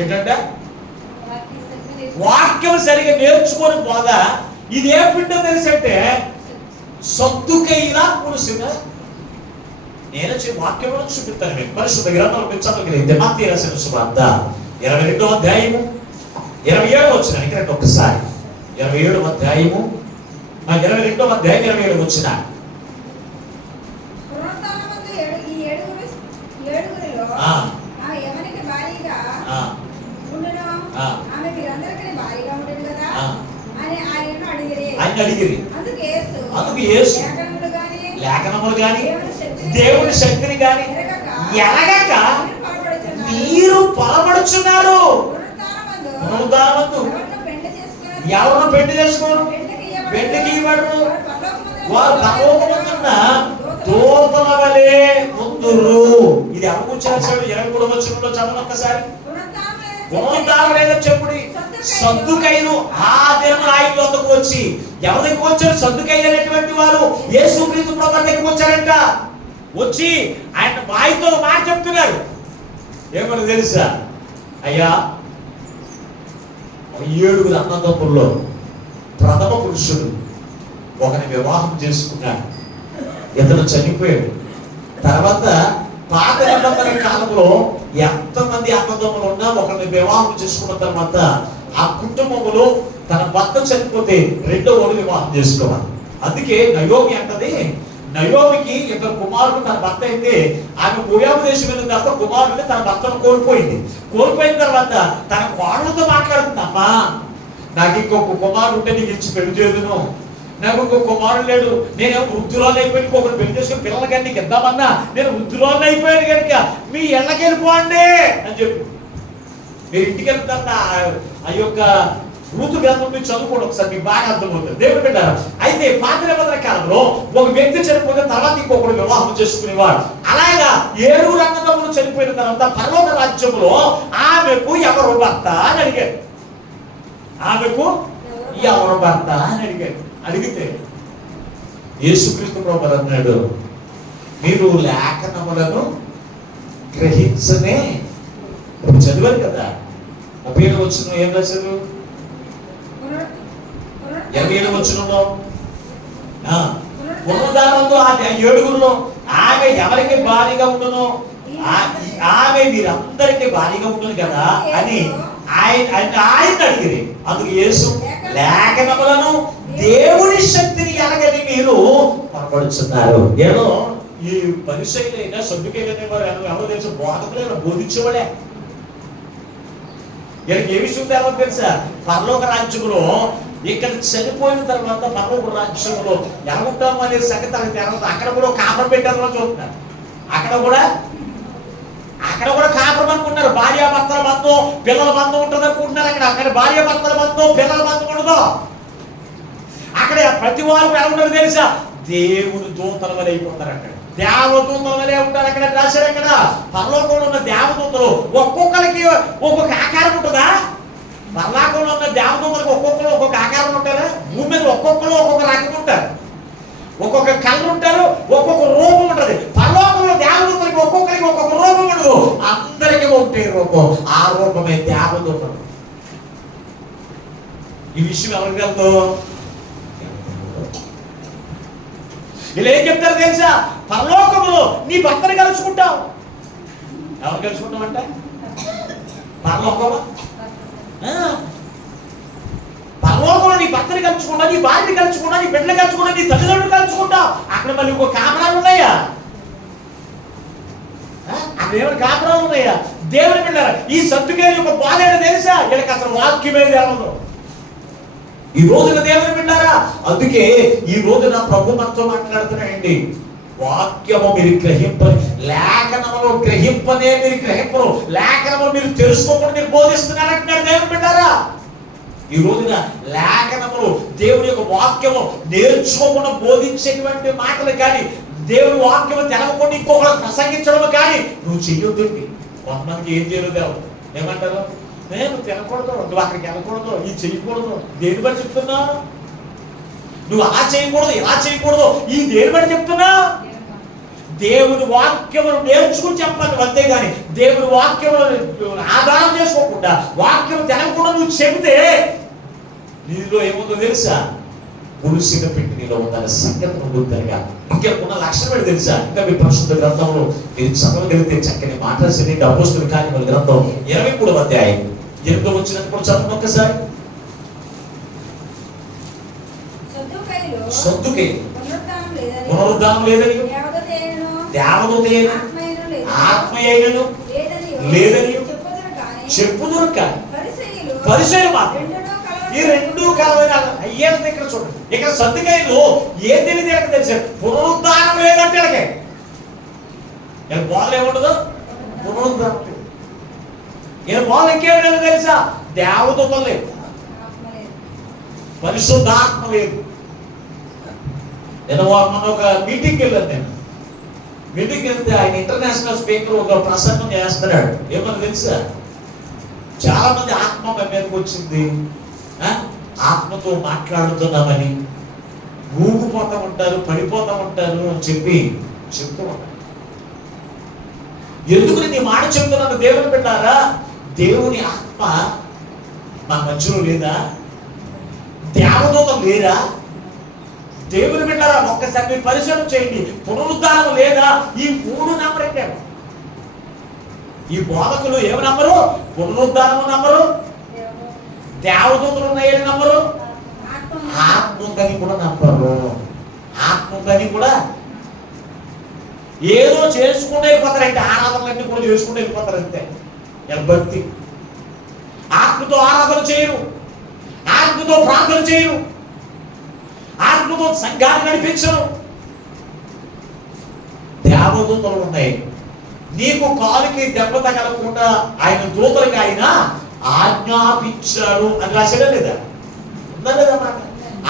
ఏంటంటే వాక్యం సరిగ్గా నేర్చుకోని బోధ. ఇది ఏ పిండో తెలుసు అంటే సద్దుకయ్యలా పులిసిన. నేను వాక్యంలో చూపిస్తాను మీకు. పరిశుద్ధ గ్రంథంలో మీరు చదవగలిగితే మత్తయి రాసిన సువార్త 22వ అధ్యాయము 27వ వచనానికి రండి ఒకసారి. 27వ అధ్యాయము 22వ అధ్యాయం 27వ వచనం. అందుకు యేసు లేఖనములు గాని దేవుని శక్తిని గాని ఎరగక మీరు పొరపడుచున్నారు. ఎవరు పెళ్లి చేసుకోరు, పెళ్లికి ఇవ్వరు. వారు పరలోకమందున్న దూతల వలె ముందురు. ఇది ఎవరు చేశాడు? 23వ వచనంలో చదవండి ఒక్కసారి. పునరుద్ధానం లేదని చెప్పుడు. సద్దుకయ్యులు ఆ దినం ఆయన వద్దకు వచ్చి, ఎవరి దగ్గరికి వచ్చారు? సద్దుకయ్యులు అనేటువంటి వారు యేసుక్రీస్తు ప్రభువు దగ్గరికి వచ్చారంట. వచ్చి ఆయన వాయితో మాట చెప్తున్నారు. ఏమని తెలుసా? అయ్యా, 7 అన్నదమ్ముల్లో ప్రథమ పురుషుడు ఒకని వివాహం చేసుకున్నాడు. ఇతను చనిపోయాడు. తర్వాత పాత నిబంధన కాలంలో ఎంతమంది అన్నదమ్ములు ఉన్నా ఒకరిని వివాహం చేసుకున్న తర్వాత ఆ కుటుంబంలో తన భర్త చనిపోతే రెండో వాడు వివాహం చేసుకోవాలి. అందుకే నయోమి అంటది, నయోమికి 2 కుమారుడు తన భర్త అయితే ఆమె మోయాబు దేశం వెళ్ళిన తర్వాత కుమారుడిని తన భర్తను కోల్పోయిన తర్వాత తన కోడలతో మాట్లాడుతుంది. అమ్మా, నాకు ఇంకొక కుమారుడు ఉంటే నీకు ఇచ్చి పెళ్లి చేదును, నాకు ఇంకొక కుమారుడు లేడు, నేనేమో వృద్ధురాలు అయిపోయి ఇంకొకరు పెళ్లి చేసుకుని పిల్లల కానీ నీకు ఇద్దామన్నా నేను వృద్ధురాలు అయిపోయాను కనుక మీ ఇళ్ళకి వెళ్ళిపోండి అని చెప్పి మీరు ఇంటికి వెళ్తారు. ఆ యొక్క ఋతు గ్రంథం మీరు చదువుకోండి ఒకసారి, మీకు బాగా అర్థమవుతుంది. దేవుడు పెట్టారు. అయితే పాత నిబంధన కాలంలో ఒక వ్యక్తి చనిపోయిన తర్వాత ఇంకొకరు వివాహం చేసుకునేవాడు. అలాగా 7 అన్నదమ్ములు చనిపోయిన తర్వాత పరలోక రాజ్యంలో ఆమెకు ఎవరు భర్త అని అడిగాడు. అడిగితే యేసుక్రీస్తు ప్రభువు అన్నాడు, మీరు లేఖనములను గ్రహించనే. చదివారు కదా 37వ వచనం. ఏం రాశారు? 27వ వచనంలో పునరుద్ధానంలో ఆ 7గురిలో ఆమె ఎవరికి భారీగా ఉండును, ఆమె వీరందరికీ భారీగా ఉంటుంది కదా అని ఆయన అడిగిరి. అందుకు యేసు లేఖనములను దేవుని శక్తిని ఎనగని మీరు పొరపడుచున్నారు. ఏదో ఈ పరిచయులైనా సభ్యుకైనా ఎవరో తెలుసు, బోధకులైనా బోధించేవాడే. వీళ్ళకి ఏ విషయం తెలవదు తెలుసా? పరలోక రాజ్యములో ఇక్కడ చనిపోయిన తర్వాత పరలోక రాజ్యంలో ఎలా ఉంటాము అనే సంగతి అది తెలవదు. అక్కడ కూడా కాపురం పెట్టారు చూస్తున్నారు. అక్కడ కూడా కాపురం అనుకుంటున్నారు. భార్యాభర్తల బంధం పిల్లల బంధం ఉంటుంది అనుకుంటున్నారు. అక్కడ భార్యాభర్తల బంధం పిల్లల బంధం ఉండదు. అక్కడ ప్రతి వారు ఎలా ఉంటారు తెలుసా? దేవుని దూతల వలె అయిపోతారు. అక్కడ దేవదూతల వలె ఉంటారు. అక్కడ రాశారు. అక్కడ పరలోకంలో ఉన్న దేవదూతలు ఒక్కొక్కరికి ఒక్కొక్క ఆకారం ఉంటుందా? పరలోకంలో ఉన్న దేవదూతలకు ఒక్కొక్కరు ఒక్కొక్క ఆకారం ఉంటారా? భూమి మీద ఒక్కొక్కరు ఒక్కొక్క రకం ఉంటారు. ఒక్కొక్క కళ్ళు ఉంటారు, ఒక్కొక్క రూపం ఉంటుంది. పరలోకంలో దేవదూతలకి ఒక్కొక్కరికి ఒక్కొక్క రూపం ఉండదు. అందరికీ ఒకటే రూపం. ఆ రూపమే దేవదూతలు. ఈ విషయం ఎవరికి వెళ్తాం? వీళ్ళు ఏం చెప్తారు తెలుసా? పరలోకములో నీ భర్తని కలుసుకుంటావు. ఎవరు కలుసుకుంటావు అంటే పరలోకంలో నీ భర్తని కలుసుకుంటా, నీ భార్యని కలుసుకుంటా, నీ బిడ్డలు కలుసుకుంటా, నీ తల్లిదండ్రులు కలుసుకుంటా. అక్కడ మళ్ళీ ఇంకో కాపురాలు ఉన్నాయా? అక్కడ ఏమైనా కాపురాలు ఉన్నాయా? దేవుని బిడ్డలారా, ఈ సత్తుకేలు యొక్క బాధ ఏంటో తెలుసా? వీళ్ళకి అసలు వాక్యమే తెలవదు. ఈ రోజున దేవుని బిడ్డలారా, అందుకే ఈ రోజున ప్రభు మనతో మాట్లాడుతున్నాయండి. వాక్యము మీరు గ్రహింపని, లేఖనములు గ్రహింపనే మీరు గ్రహింపరు, లేఖనములు మీరు తెలుసుకోకుండా మీరు బోధిస్తున్నారంటున్నారు దేవుని బిడ్డలారా. ఈ రోజున లేఖనములు దేవుని యొక్క వాక్యము నేర్చుకోకుండా బోధించేటువంటి మాటలు కానీ, దేవుని వాక్యము తెలవకుండా ఇంకొకరు ప్రసంగించడం కానీ నువ్వు చెయ్యొద్దండి. కొంతమందికి ఏం చేయలేదు, ఏమంటారు? నేను తినకూడదు, నువ్వు అక్కడికి వెళ్ళకూడదు, ఇది చేయకూడదు. దేని బట్టి చెప్తున్నా? నువ్వు అలా చేయకూడదు, ఇలా చేయకూడదు, ఈ దేని బట్టి చెప్తున్నా? దేవుని వాక్యమును నేర్చుకుని చెప్పాలి, అంతేగాని దేవుని వాక్యమును ఆధారం చేసుకోకుండా వాక్యం తెలవకుండా నువ్వు చెబితే నీలో ఏముందో తెలుసా? గుడిసిన పెట్టి నీలో ఉందనే సంగతి నువ్వు గుర్తుగా. ఇంకెక్కున్న లక్షణం ఏంటి తెలుసా? ఇంకా మీ పరిశుద్ధ గ్రంథంలో మీరు చదవగలిగితే చక్కని మాట్లాడి అపోస్తుల కార్యముల గ్రంథం 23వ అధ్యాయం 8వ వచనం చదవండి ఒక్కసారి. సద్దుకయ్యులు పునరుద్ధానం లేదని, దేవదూతయైన ఆత్మయైనను లేదని చెప్పుదురు కానీ పరిచయం మాత్రం ఈ రెండు కలవైన అయ్యేది. ఇక్కడ చూడండి, ఇక్కడ సద్దుకయ్యులు ఏం తెలియదు తెలిసారు, పునరుద్ధానం లేదంటే వీళ్ళకి బాధలు ఏముండదు, పునరుద్ధానం లేదు. వీళ్ళ బాధలు ఇంకేమిటో తెలుసా? దేవదూతలు లేదు, పరిశుద్ధాత్మ లేదు. నేను మొన్న ఒక మీటింగ్కి వెళ్ళాను. నేను మీటింగ్కి వెళ్తే ఆయన ఇంటర్నేషనల్ స్పీకర్ ఒక ప్రసంగం చేస్తున్నాడు. ఏమని తెలుసా? చాలా మంది ఆత్మ మీదకి వచ్చింది, ఆత్మతో మాట్లాడుతున్నామని ఊగిపోతూ ఉంటారు, పడిపోతూ ఉంటారు అని చెప్తూ ఉంటారు. ఎందుకు నేను ఈ మాట చెప్తున్నాను దేవుని బిడ్డారా? దేవుని ఆత్మ మన మధ్యలో లేదా? దేవదూతలు లేరా? దేవుని బిడ్డారా, ఒక్కసారి మీరు పరిశీలన చేయండి. పునరుద్ధానం లేదా? ఈ మూడు నమ్మరెట్టారు. ఈ బోధకులు ఏమి నమ్మరు? పునరుద్ధానము నమ్మరు, దేవదూతలు ఉన్నాయని నమ్మరు, ఆత్మని కూడా నమ్మరు. ఆత్మని కూడా ఏదో చేసుకుంటూ వెళ్ళిపోతారంటే, ఆరాధనలన్నీ కూడా చేసుకుంటూ వెళ్ళిపోతారు అంతే. భక్తి ఆత్మతో ఆరాధన చేయరు, ఆత్మతో ప్రార్థన చేయరు, ఆత్మతో సంఘాన్ని నడిపించరు. దేవదూతలు ఉన్నాయి. నీకు కాలుకి దెబ్బ తగలకుండా ఆయన దూతలకి ఆయన ఆజ్ఞాపించాడు అని రాశాడా లేదా? ఉందా లేదా మాట?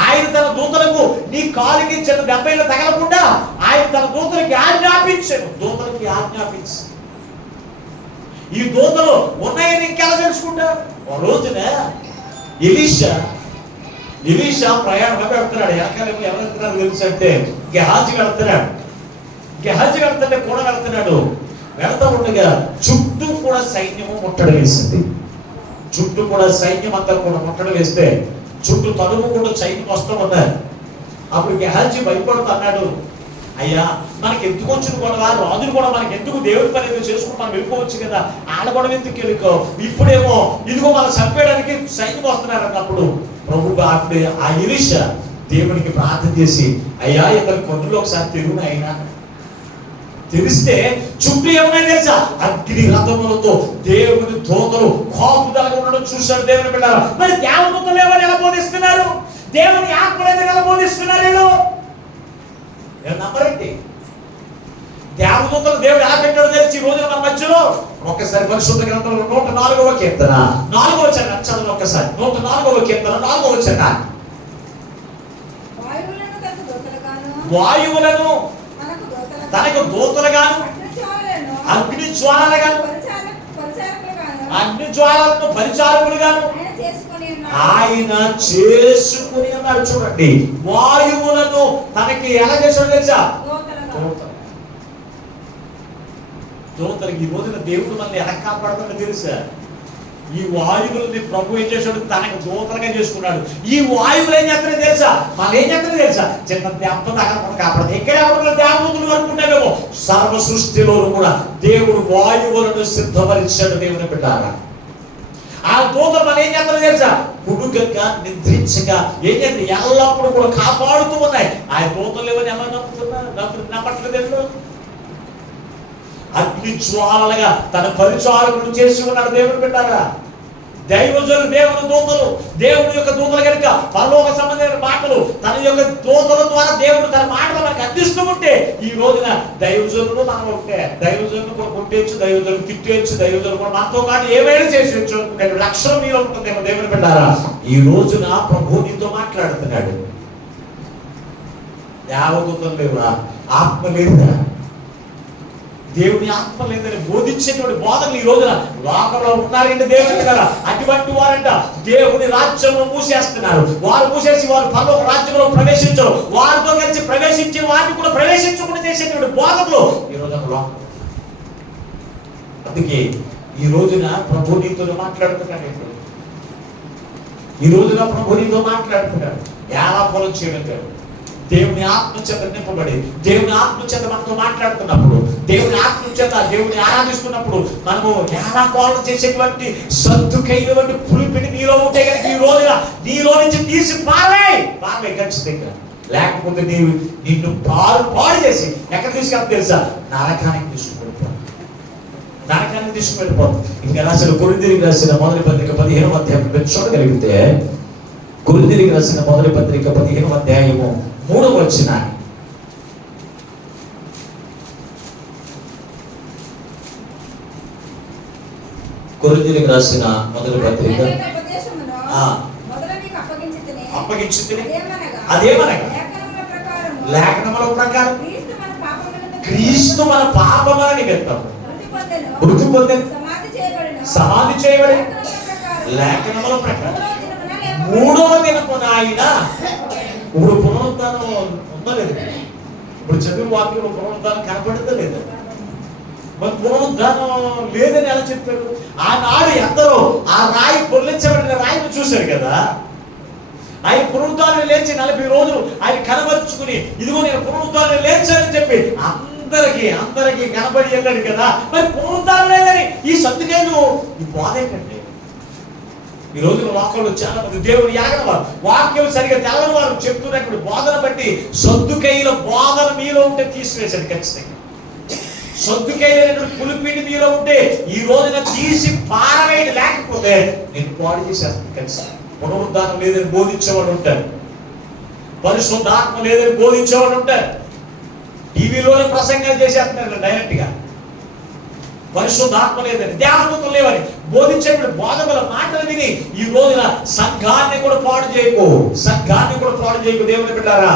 ఆయన తన దూతలకు నీ కాలుకి చిన్న దెబ్బలు తగలకుండా ఆయన తన దూతలకి ఆజ్ఞాపించాడు. దూతలకి ఆజ్ఞాపించి ఈ దూతలు ఉన్నాయని ఇంకెలా తెలుసుకుంటారు? ఒక రోజున ఎలీషా ప్రయాణం వెళ్తున్నాడు. వెనకాలేమో ఎవరు వెళ్తున్నాడు తెలుసు అంటే గెహాజీ వెళ్తున్నాడు. గెహాజీ వెళ్తుంటే కూడా వెళ్తున్నాడు. వెళ్తా ఉండగా చుట్టూ కూడా సైన్యము ముట్టడి వేసింది. చుట్టూ కూడా సైన్యం అంతా కూడా ముట్టడి వేస్తే చుట్టూ తలుపు కూడా సైన్యం వస్తూ ఉన్నారు. అప్పుడు గెహాజీ భయపడుతూ అన్నాడు, అయ్యా మనకి ఎందుకు వచ్చిన గొడవ, రాజులు కూడా మనకి ఎందుకు, దేవుడి పని ఏదో చేసుకుని మనం వెళ్ళిపోవచ్చు కదా, ఆడ గొడవ ఎందుకు వెళ్ళుకో, ఇప్పుడేమో ఇదిగో మనం చంపేయడానికి సైన్యం వస్తున్నారు అన్నప్పుడు ప్రభు అప్పుడే ఆ ఎలీషా దేవునికి ప్రార్థన చేసి, అయ్యా ఇతని కన్నులు ఒకసారి తెరువును అయినా తెలిస్తే చుట్టూ ఏమన్నా తెలుసా, అగ్ని రథములతో దేవుని దూతలు కాపుదలగా ఉండడం చూశాడు దేవుని బిడ్డలారా. మరి దేవదూతలు ఏమని ఎలా బోధిస్తున్నారు, దేవుని ఆత్మలు ఎలా బోధిస్తున్నారు, వీళ్ళు నమ్మరండి. దేవదూతలు దేవుడు ఎలా పెట్టాడో తెలిసి ఈ రోజున మన మధ్యలో ఒక్కసారి పరిశుద్ధ గ్రంథంలో 104వ కీర్తన 4వ వచనం చదవండి. ఒక్కసారి 104వ కీర్తన 4వ వచనం. వాయువులను తనకు దూతలుగాను అగ్ని జ్వాలలుగాను పరిచారకులుగాను ఆయన చేసుకుని అన్నాడు. చూడండి, వాయువులను తనకి ఎలా చేశాడు తెలుసా, దూతలకి. ఈ రోజున దేవుడు మనల్ని ఎలా కాపాడుతుందో తెలుసా, ఈ వాయువులని ప్రభు ఏం చేశాడు, తనకు దూతలుగా చేసుకున్నాడు. ఈ వాయువులు ఏం చేస్తారో తెలుసా, మనం ఏం చేస్తారో తెలుసా, చిన్న దెబ్బ తగలకుండా కాపాడుతుంది. ఎక్కడే దేవదూతలు వరకు ఉంటామేమో, సర్వ సృష్టిలో కూడా దేవుడు వాయువులను సిద్ధపరిచాడు దేవుని బిడ్డలారా. ఆ దూతలు మనం ఏం చేస్తారో తెలుసా, కుడుకగా నిద్రించగా ఏం చేస్తారు, ఎల్లప్పుడూ కూడా కాపాడుతూ ఉన్నాయి. ఆ దూతలు ఏమని ఎలా నమ్మట్లేదు. అగ్ని జ్వాలలుగా తన పరిచారకులను చేసి ఉన్నాడు దేవుని బిడ్డలారా. దైవజనులు దేవుని దూతలు, దేవుని యొక్క దూతలు కనుక పరలోక సంబంధమైన మాటలు తన యొక్క దూతల ద్వారా దేవుడు తన మాటలు మనకు అందిస్తూ ఉంటే, ఈ రోజున దైవజనులు మనం ఉంటే దైవజనులు కూడా కొట్టేయచ్చు, దైవజనులు తిట్టేయచ్చు, దైవజనులు కూడా మనతో పాటు ఏమైనా చేసేయచ్చు అనుకునే లక్ష్యం మీలో ఉంటుందేమో దేవుని బిడ్డలారా. ఈ రోజున ప్రభు నీతో మాట్లాడుతున్నాడు. దేవదూతలు లేవురా, ఆత్మ లేదురా, దేవుని ఆత్మ లేదని బోధించేటువంటి బోధనలు ఈ రోజున లోకంలో ఉన్నారంటే దేవుని కదా. అటువంటి వారంట దేవుని రాజ్యంలో మూసేస్తున్నారు. వారు మూసేసి వారు పరలోక రాజ్యంలో ప్రవేశించరు. వారితో కలిసి ప్రవేశించి వారిని కూడా ప్రవేశించకుండా చేసేటువంటి బోధనలు ఈ రోజున లోకం. అందుకే ఈ రోజున ప్రభు నీతో మాట్లాడుతున్నాడు. ఈ రోజున ప్రభు నీతో మాట్లాడుతున్నాడు. ఎలా పొలం చేయడం, దేవుని ఆత్మ చేత నింపబడి దేవుని ఆత్మ చేత మనతో మాట్లాడుతున్నప్పుడు, దేవుని ఆత్మ చేత దేవుని ఆరాధిస్తున్నప్పుడు మనము ఎలా కోలం చేసేటువంటి సద్దుకైనటువంటి పులిపిని నీలో ఉంటే కనుక ఈ రోజున నీలో నుంచి తీసి పారవే ఖచ్చితంగా. లేకపోతే నిన్ను పాడు చేసి ఎక్కడ తీసుకెళ్తా తెలుసా, నరకానికి తీసుకువెళ్ళిపోతుంది. ఇంకా రాసిన కొరింథీయులకు రాసిన మొదటి పత్రిక 15వ అధ్యాయం చూడగలిగితే, కొరింథీయులకు రాసిన మొదటి పత్రిక 15వ అధ్యాయము 3వ వచనం. కొరింథీయులకు రాసిన మొదటి పత్రిక అప్పగించుకుని అదేమనగా లేఖనముల ప్రకారం క్రీస్తు మన పాపముల నిమిత్తం మృతి పొందెను, సమాధి చేయబడి లేఖనముల ప్రకారం 3వ దినమున ఆయన. ఇప్పుడు పునరుద్ధానం ఉందా లేదు? ఇప్పుడు చదువు వాక్యంలో పునరుద్ధానం కనపడుతుందా లేదా? మరి పునరుద్ధానం లేదని ఎలా చెప్పాడు? ఆనాడు ఎందరో ఆ రాయి పొర్లించబడిన రాయిని చూశారు కదా. ఆయన పునరుద్ధానం లేచి 40 రోజులు ఆయన కనబరుచుకుని, ఇదిగో నేను పునరుద్ధానం లేచానని చెప్పి అందరికి కనబడి వెళ్ళాడు కదా. మరి పునరుద్ధానం లేదని ఈ సత్తుకేను ఈ బాధ ఏంటంటే, ఈ రోజున లోకంలో చాలా మంది దేవుని ఎరగని వారు, వాక్యం సరిగా తెలవని వారు చెప్తున్నటువంటి బోధన బట్టి సద్దుకైల బోధన మీలో ఉంటే తీసివేశాడు ఖచ్చితంగా. సద్దుకైలైనటువంటి పులిపిండి మీలో ఉంటే ఈ రోజున తీసి పారవేయడం, లేకపోతే నేను పాడు చేసేస్తాను ఖచ్చితంగా. పునరుద్ధానం లేదని బోధించేవాడు ఉంటారు, పరిశుద్ధాత్మ లేదని బోధించేవాడు ఉంటారు, టీవీలోనే ప్రసంగాలు చేసేస్తున్నారు డైరెక్ట్ గా. పరిశుద్ధాత్మ లేదని, దేవదూతలు లేవని బోధించేటువంటి బోధకుల మాటలు విని ఈ రోజున సంఘాన్ని కూడా పాడు చేయకు దేవుని బిడ్డారా.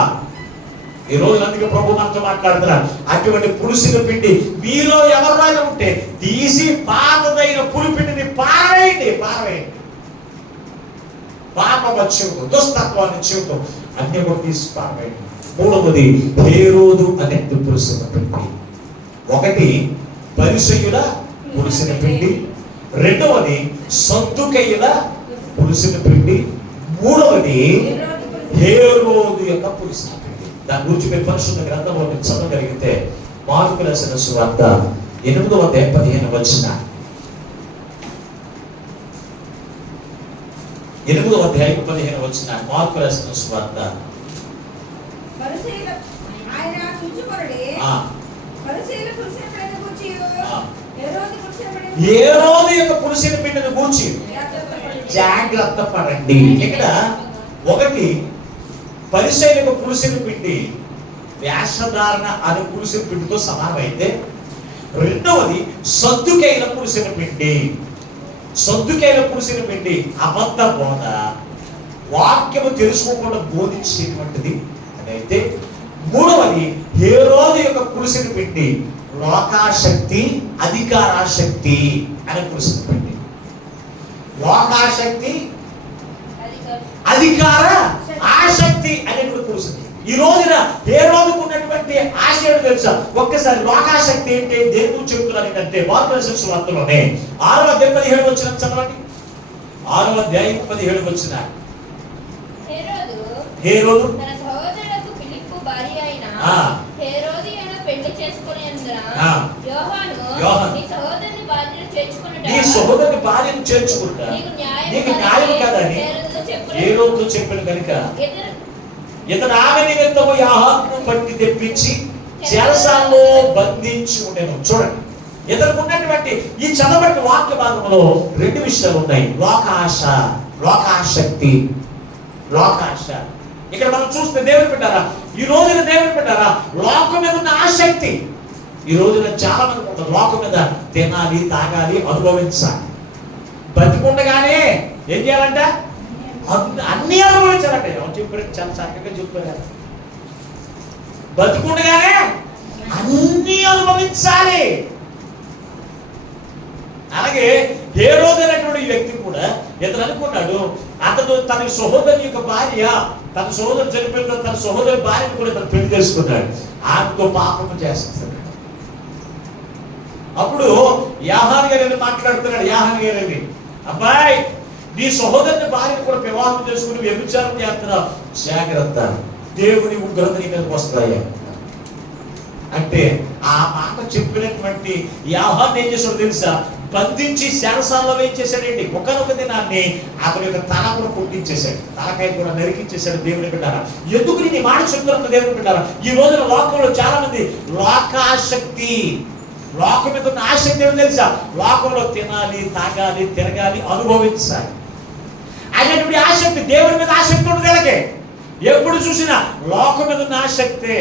ఈ రోజు అందుకే ప్రభు మనతో మాట్లాడుతున్నారు. అటువంటి పులుసుని పిండి మీలో ఎవరైనా ఉంటే తీసి పాతదైన పులిపిండిని పారవేయండి. పాప చెవుతో, దుస్తత్వాన్ని చెవుతో అన్ని కూడా తీసి పారవేయండి. 3వది హేరోదు అనే పులుసున పిండి. 1 పరిసయ్యుల పులుసిన పిండి, 2వది సద్దుకయ్యుల పులుసిన పిండి, 3వది హేరోదు యొక్క పులుసిన పిండి. దాని గురించి మీరు పరిశుద్ధ గ్రంథంలో మీరు చదవగలిగితే మార్కు రాసిన సువార్త 8వ అధ్యాయం 15వ వచనం. 8వ అధ్యాయం 15వ వచనం మార్కు రాసిన సువార్త. హేరోదు యొక్క పురుషుని పిండిని గూర్చి జాగ్రత్త పడండి. ఇక్కడ ఒకటి పరిసయ్యుల పురుషుని పిండి వేషధారణ అనే పురుషుని పిండితో సమానమైతే, రెండవది సద్దుకైన పురుషుని పిండి. సద్దుకైన పురుషుని పిండి అబద్ధ బోధ, వాక్యము తెలుసుకోకుండా బోధించేటువంటిది అని అయితే, మూడవది హేరోదు యొక్క పురుషుని పిండి లోకాశక్తి అధికారాశక్తి అనే పురుషుని పిండి. లోకాశక్తి అధికార ఆసక్తి అనేటువంటి పురుషుని. ఈ రోజున హేరోదుకు ఉన్నటువంటి ఆశ ఏంటో తెలుసా? ఒక్కసారి లోకాశక్తి ఏంటి, దేని గురించి చెప్తున్నారు ఏంటంటే మార్కు రాసిన సువార్తలోనే 6వ అధ్యాయం 17వ వచనం చదవండి. 6వ అధ్యాయం 17వ వచనం. హేరోదు తన సహోదరులకు ఫిలిప్పు భార్య అయిన హేరోదియను పెళ్లి చేసుకొనేందున యోహాను నీ సహోదరుని భార్యను చేర్చుకొనుట నీకు న్యాయం కాదని హేరోదు చెప్పిన కనుక ఇతను ఆమె నిమిత్తము యోహానును పట్టి తెప్పించి చెరసాలలో బంధించి ఉండెను. చూడండి, ఇతనికి ఉన్నటువంటి ఈ చదవబడిన వాక్య భాగంలో రెండు విషయాలు ఉన్నాయి: లోకాశ, లోకాశక్తి, లోకాశ. ఇక్కడ మనం చూస్తే దేవుని పెట్టారా, ఈ రోజున దేవుని పెట్టారా లోకం మీద ఉన్న ఆసక్తి. ఈ రోజున చాలా మంది ఉంటారు లోకం మీద తినాలి, తాగాలి, అనుభవించాలి. బతికుండగానే ఏం చేయాలంట? అన్ని అనుభవించాలంటే. ఎవరు చెప్పారు? చాలా చక్కగా చెప్పారు. బతికుండగానే అన్ని అనుభవించాలి. అలాగే హేరోదు అనేటువంటి వ్యక్తి కూడా ఇతను అనుకున్నాడు, అతను తన సహోదరుని యొక్క భార్య, తన సహోదరు చనిపోయిన తన సహోదరి భార్యను కూడా ఇతను పెళ్లి చేసుకున్నాడు. ఆమెతో పాపము చేస్తున్నాడు. అప్పుడు యోహాను గారిని మాట్లాడుతున్నాడు. యోహాను గారిని, అబ్బాయి నీ సహోదరుని భార్యను కూడా వివాహం చేసుకుని వ్యభిచారం చేస్తున్నావు, జాగ్రత్త, దేవుని ఉగ్రత నీ మీదకి వస్తాయి అంటే, ఆ మాట చెప్పినటువంటి యోహాను ఏం చేశాడో తెలుసా? బంధించి శారసాల్లో వేయించేశాడండి. ఒకనొక దినాన్ని అతని యొక్క తల కూడా కొట్టించేశాడు, తలకాయ కూడా నరికించేశాడు. దేవుని బిడ్డారా, ఎందుకు నీ మాట చెప్తున్నా? దేవుని బిడ్డారా, ఈ రోజున లోకంలో చాలా మంది లోకాశక్తి, లోకం మీద ఉన్న ఆసక్తి ఏమో తెలుసా? లోకంలో తినాలి, తాగాలి, తిరగాలి, అనుభవించాలి అనేటువంటి ఆసక్తి. దేవుని మీద ఆసక్తి ఉంటుంది అలాగే. ఎప్పుడు చూసినా లోకం మీద ఉన్న ఆసక్తే.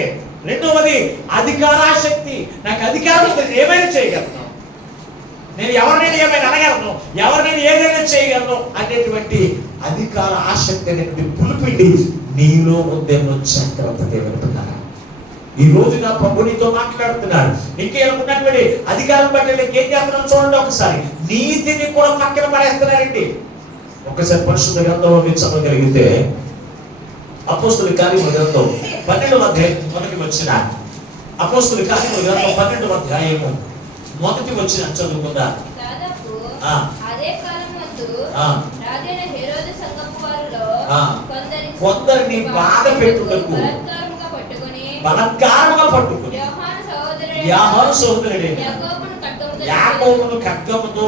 రెండవది అధికారాశక్తి. నాకు అధికారం ఏమైనా చేయగలను, నేను ఎవరినైనా ఏమైనా అనగలను, ఎవరినైనా ఏదైనా చేయగలను అనేటువంటి అధికార ఆసక్తి అనేటువంటి పులిపిండి నీలో ఉందేమో జాగ్రత్త. దేవుని బిడ్డారా, ఈ రోజు నా ప్రభు నీతో మాట్లాడుతున్నాడు. ఇంకేమన్నటువంటి అధికారం బట్టి ఏం చేస్తున్నాం చూడండి. ఒకసారి నీతిని కూడా పక్కన పడేస్తున్నారండి. ఒకసారి పరిశుద్ధ గ్రంథంలో మీరు చదవగలిగితే అపోస్తుల కార్యముల గ్రంథం 12వ అధ్యాయం మొదటి వచ్చిన, అపోస్తుల కార్యముల గ్రంథం 12వ అధ్యాయము మొదటి వచ్చిన చదువుకుందా. అదే కాలమందు రాజైన హేరోదు సంఘపు వారిలో కొందరిని బాధ పెట్టుటకు బలత్కారముగా పట్టుకుని యోహాను సహోదరుడే యాకోబును ఖడ్గముతో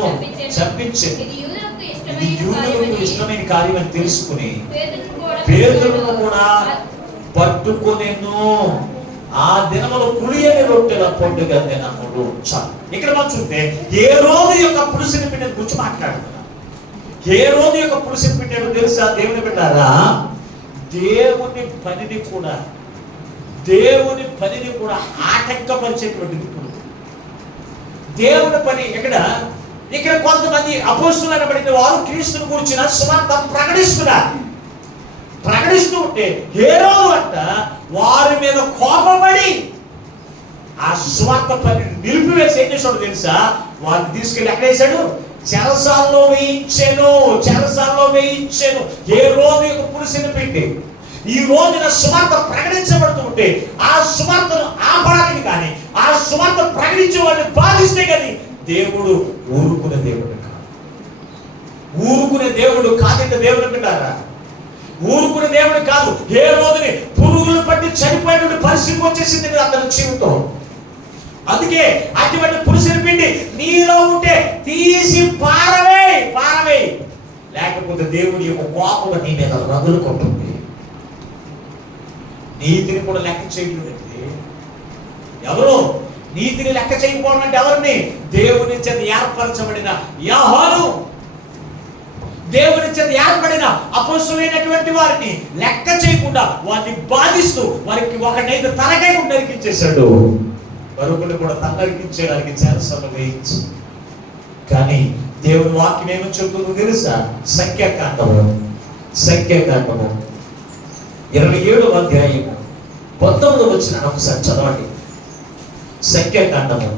చంపించి, ఇది యూదులకు ఇష్టమైన కార్యం అని తెలుసుకుని పేతురును కూడా పట్టుకొనెను. ఆ దినములో పులియని రొట్టెల పండుగ దినములు. ఇక్కడ మనం చూస్తే హేరోదు యొక్క పురుషుని పిండిని గురించి మాట్లాడుతున్నాం. హేరోదు యొక్క పురుషుని పిండి తెలుసా? దేవుని బిడ్డారా, దేవుని పనిని కూడా ఆటంకపరిచేటువంటిది. దేవుని పని ఇక్కడ కొంతమంది అపోస్తులు అనబడిన వారు క్రీస్తుని గురించిన సువార్త ప్రకటిస్తూ ఉంటే హేరోదు అంట వారి మీద కోపపడి ఆ సువార్త పని నిలిపివేసి ఏం చేసాడు తెలుసా? వారిని తీసుకెళ్ళి ఎక్కడ వేశాడు? చెరసాల్లో వేయించాను. హేరోదు యొక్క పురుషుని పిండి ఈ రోజున సువార్త ప్రకటించబడుతూ ఉంటే ఆ సువార్తను ఆపడానికి కానీ, ఆ సువార్త ప్రకటించే వారిని బాధిస్తే కానీ దేవుడు ఊరుకునే దేవుడు కాదంటే దేవుడు అంటారా? ఊరుకునే దేవుడు కాదు. ఏ రోజుని పురుగులు పట్టి చనిపోయిన పరిస్థితి వచ్చేసింది అతని జీవితం. అందుకే అటువంటి పురుషుని పిండి నీలో ఉంటే తీసి పారవేయి, లేకపోతే దేవుని యొక్క కోపం నీ మీద రగులుకుంటుంది. నీతిని కూడా లెక్క చేయలేదండి. ఎవరు నీతిని లెక్క చేయకపోవడం అంటే ఎవరిని? దేవుని చేత ఏర్పరచబడిన యోహాను, దేవుని చేత ఏర్పడిన అపొస్తలులైనటువంటి వారిని లెక్క చేయకుండా వారిని బాధిస్తూ వారికి ఒకనైతే తలకాయ నరికించేశాడు. మరొకటి కూడా తలనరికించడానికి చేరసలు వేయించు. కానీ దేవుని వాక్యం ఏమో చెబుతుందో తెలుసా? సంఖ్యాకాండము 27వ అధ్యాయము 19వ వచనం ఒకసారి చదవండి. సంఖ్యాకాండము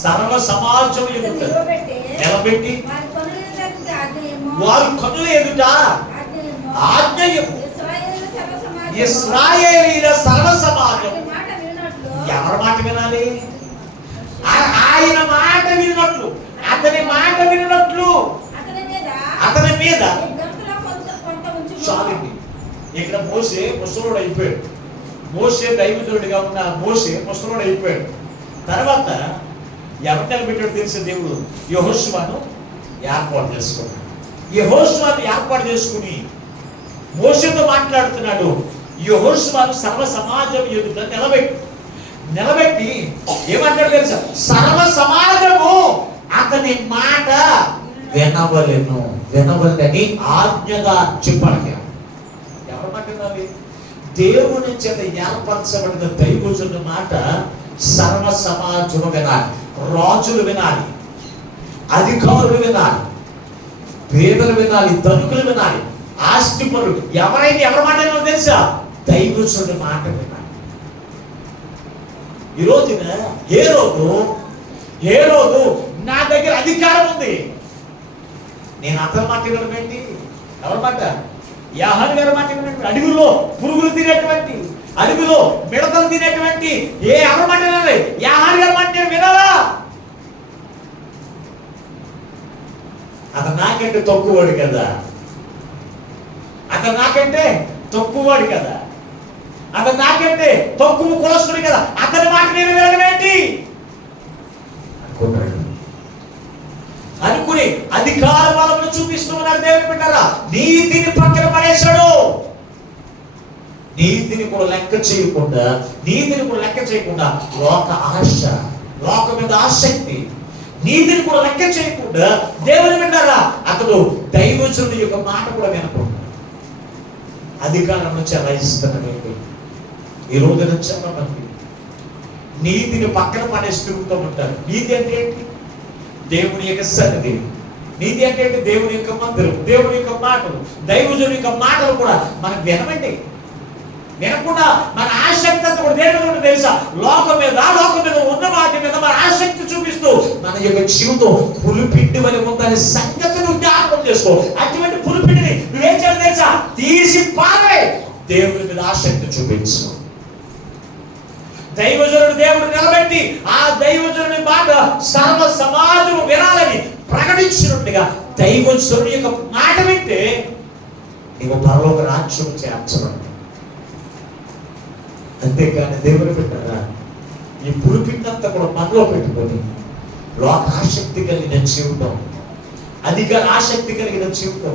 సర్వ సమాజం ఎదుట నిలబెట్టి వారి కనుల ఎదుట ఆజ్ఞయము ఇశ్రాయేలీయుల సర్వ సమాజం ఎవరి మాట వినాలి? ఆయన మాట విన్నట్లు, అతని మాట విన్నట్లు అతని మీద చాలండి. ఇక్కడ మోషే ముసలోడు అయిపోయాడు. మోషే దైవజనుడిగా ఉన్న మోషే ముసలోడు అయిపోయాడు. తర్వాత ఎవరు నిలబెట్టాడు తెలిసే? దేవుడు యెహోషువను ఏర్పాటు చేసుకున్నాడు. యెహోషువను ఏర్పాటు చేసుకుని మోషేతో మాట్లాడుతున్నాడు. యెహోషువను సర్వ సమాజం ఎదుట నిలబెట్టి ఏమంటాడు తెలుసా? సర్వ సమాజము అతని మాట వినవలని ఆజ్ఞగా చెప్పాడు. ఎవరి మాట వినాలి? దేవుని చేత ఏర్పరచబడిన దైవజనుడి మాట సర్వ సమాజము వినాలి. రాజులు వినాలి, అధికారులు వినాలి, పేదలు వినాలి, ధనికులు వినాలి, ఆస్తిపరులు ఎవరైనా ఎవరి మాట వినాలో తెలుసా? దైవజనుడి మాట వినాలి. ఈ రోజున ఏ రోజు నా దగ్గర అధికారం ఉంది, నేను అతని మాట వినడం ఏంటి? ఎవరి మాట? యోహాను గారి మాట వినడం. అడవిలో పురుగులు తినేటువంటి, అడవిలో మిడతలు తినేటువంటి ఎవరి మాట వినాలి? యోహాను గారి మాట నేను వినాలా? అతను నాకంటే తక్కువవాడు కదా, అతను నాకంటే తక్కువ కులస్తుడు కదా, అతని మాట నేను వినడం ఏంటి అనుకున్నాడు. అనుకుని అధికార బలమును చూపిస్తూ ఉన్నాడు. దేవుని బిడ్డలారా, నీతిని పక్కన పడేశాడు. నీతిని కూడా లెక్క చేయకుండా లోక ఆశ, లోక మీద ఆసక్తి, నీతిని కూడా లెక్క చేయకుండా దేవుని బిడ్డలారా అతడు దైవజనుడి యొక్క మాట కూడా వినకుండా అధికారంలో చెలాయిస్తున్నాడు. ఈ రోజున చాలా మంది నీతిని పక్కన పడేసి తిరుగుతూ ఉంటారు. నీతి అంటే ఏంటి? దేవుని యొక్క సన్నిధి. నీతి అంటే ఏంటి? దేవుని యొక్క మందిరం, దేవుని యొక్క మాటలు, దైవజనుడి యొక్క మాటలు కూడా మనం వినకుండా మన ఆసక్తి అంతా కూడా దేవుడు తెలుసా? లోకం మీద ఉన్న వాటి మీద మన ఆసక్తి చూపిస్తూ మన యొక్క జీవితం పులిపిండి వలె ఉందనే సంగతి నువ్వు జ్ఞాపకం చేసుకో. అటువంటి పులిపిండిని నువ్వేం చేయాలి తెలుసా? తీసి పారే. దేవుని మీద ఆసక్తి చూపించు. దైవజనుడు దేవుడు నిలబెట్టి ఆ దైవజనుడి మాట సర్వ సమాజం వినాలని ప్రకటించినట్టుగా దైవజనుడి యొక్క మాట వింటే నీవు పరలోక రాజ్యం చేర్చబడి. అంతేకాని దేవుని పెట్టారా ఈ పులిపిండంతా కూడా మనలో పెట్టుకొని లోక ఆసక్తి కలిగిన జీవితం, అధికార ఆసక్తి కలిగిన జీవితం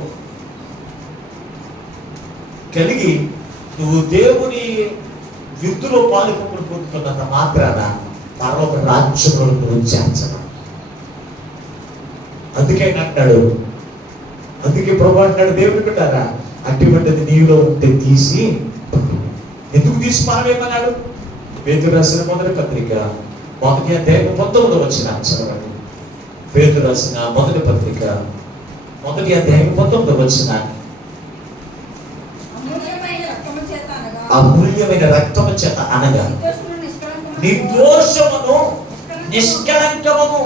కలిగి నువ్వు దేవుని విద్దులో పాలుపొంగులు పొందుతున్నంత మాత్రాన పరలోక రాజ్యంలో నువ్వు చేర్చబడి. అందుకే ప్రభు అంటాడు, దేవుని పెట్టారా అటువంటిది నీలో ఉంటే తీసి. ఎందుకు తీసి పారవేయమన్నాడు? పేతురు రాసిన మొదటి పత్రిక 1వ అధ్యాయం 19వ వచనం చదవండి. పేతురు రాసిన మొదటి పత్రిక 1వ అధ్యాయం 19వ వచనం. అమూల్యమైన రక్తము చేత అనగా నిర్దోషమును నిష్కళంకమును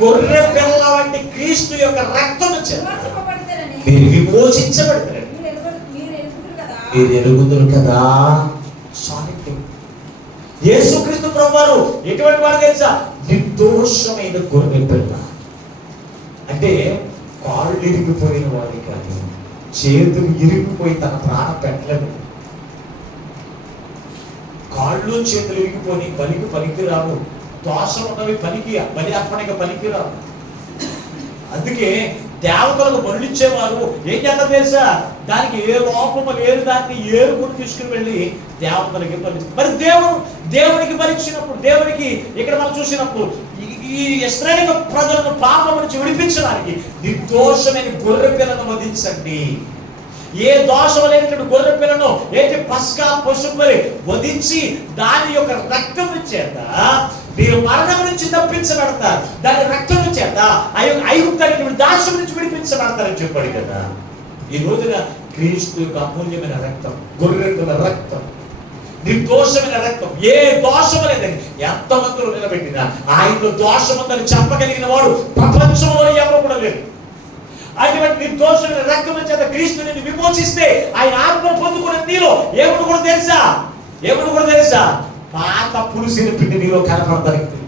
గొర్రె పిల్ల వంటి క్రీస్తు యొక్క రక్తము చేత మీరు విమోచించబడతారు. మీరు ఎరుగుదురు కదా. యేసుక్రీస్తు ప్రభువారు ఎటువంటి వాడు తెలుసా? నిర్దోషమైన గొర్రె పిల్ల. అంటే కాళ్ళు ఇరిగిపోయిన వాడి కానీ చేతులు ఇరిగిపోయి తన ప్రాణం పెట్టలేదు. కాళ్ళు చేతులు ఇరిగిపోయి బలికి పనికిరావు, దోషం ఉన్నవి బలి అర్పణగా పనికిరావు. అందుకే దేవతలకు బలులిచ్చేవారు ఏం చేస్తారు తెలుసా? దానికి ఏ లోపము లేదు, దాన్ని ఏరుకుని తీసుకుని వెళ్ళి దేవతలకి బలి. మరి దేవునికి బలిచ్చినప్పుడు, దేవునికి ఇక్కడ మనం చూసినప్పుడు ఈ ఇశ్రాయేలు ప్రజలను పాపం నుంచి విడిపించడానికి నిర్దోషమైన గొర్రె పిల్లను వధించండి. ఏ దోషం లేనటువంటి గొర్రె పిల్లను ఏంటి పస్కా పశువుని వధించి దాని యొక్క రక్తం చేత మీరు మరణం నుంచి తప్పించబడతారు. దాని రక్తం చేత ఐగుప్తు దాసం నుంచి విడిపించబడతారని చెప్పాడు కదా. ఈ రోజున క్రీస్తు యొక్క అమూల్యమైన రక్తం, గొర్రె పిల్ల రక్తం, నిర్దోషమైన రక్తం, ఏ దోషం లేదని ఎంతమందిలో నిలబెట్టినా ఆయనలో దోషం ఉందని చెప్పగలిగిన వాడు ప్రపంచంలో ఎవరు కూడా లేరు. అటువంటి నిర్దోషమైన రక్తం చేత క్రీస్తుని విమోచిస్తే ఆయన ఆత్మ పొందుకునే నీలో ఏమిటి కూడా తెలుసా? పాత పులుసిన పిండి నీలో కనపడతానికి.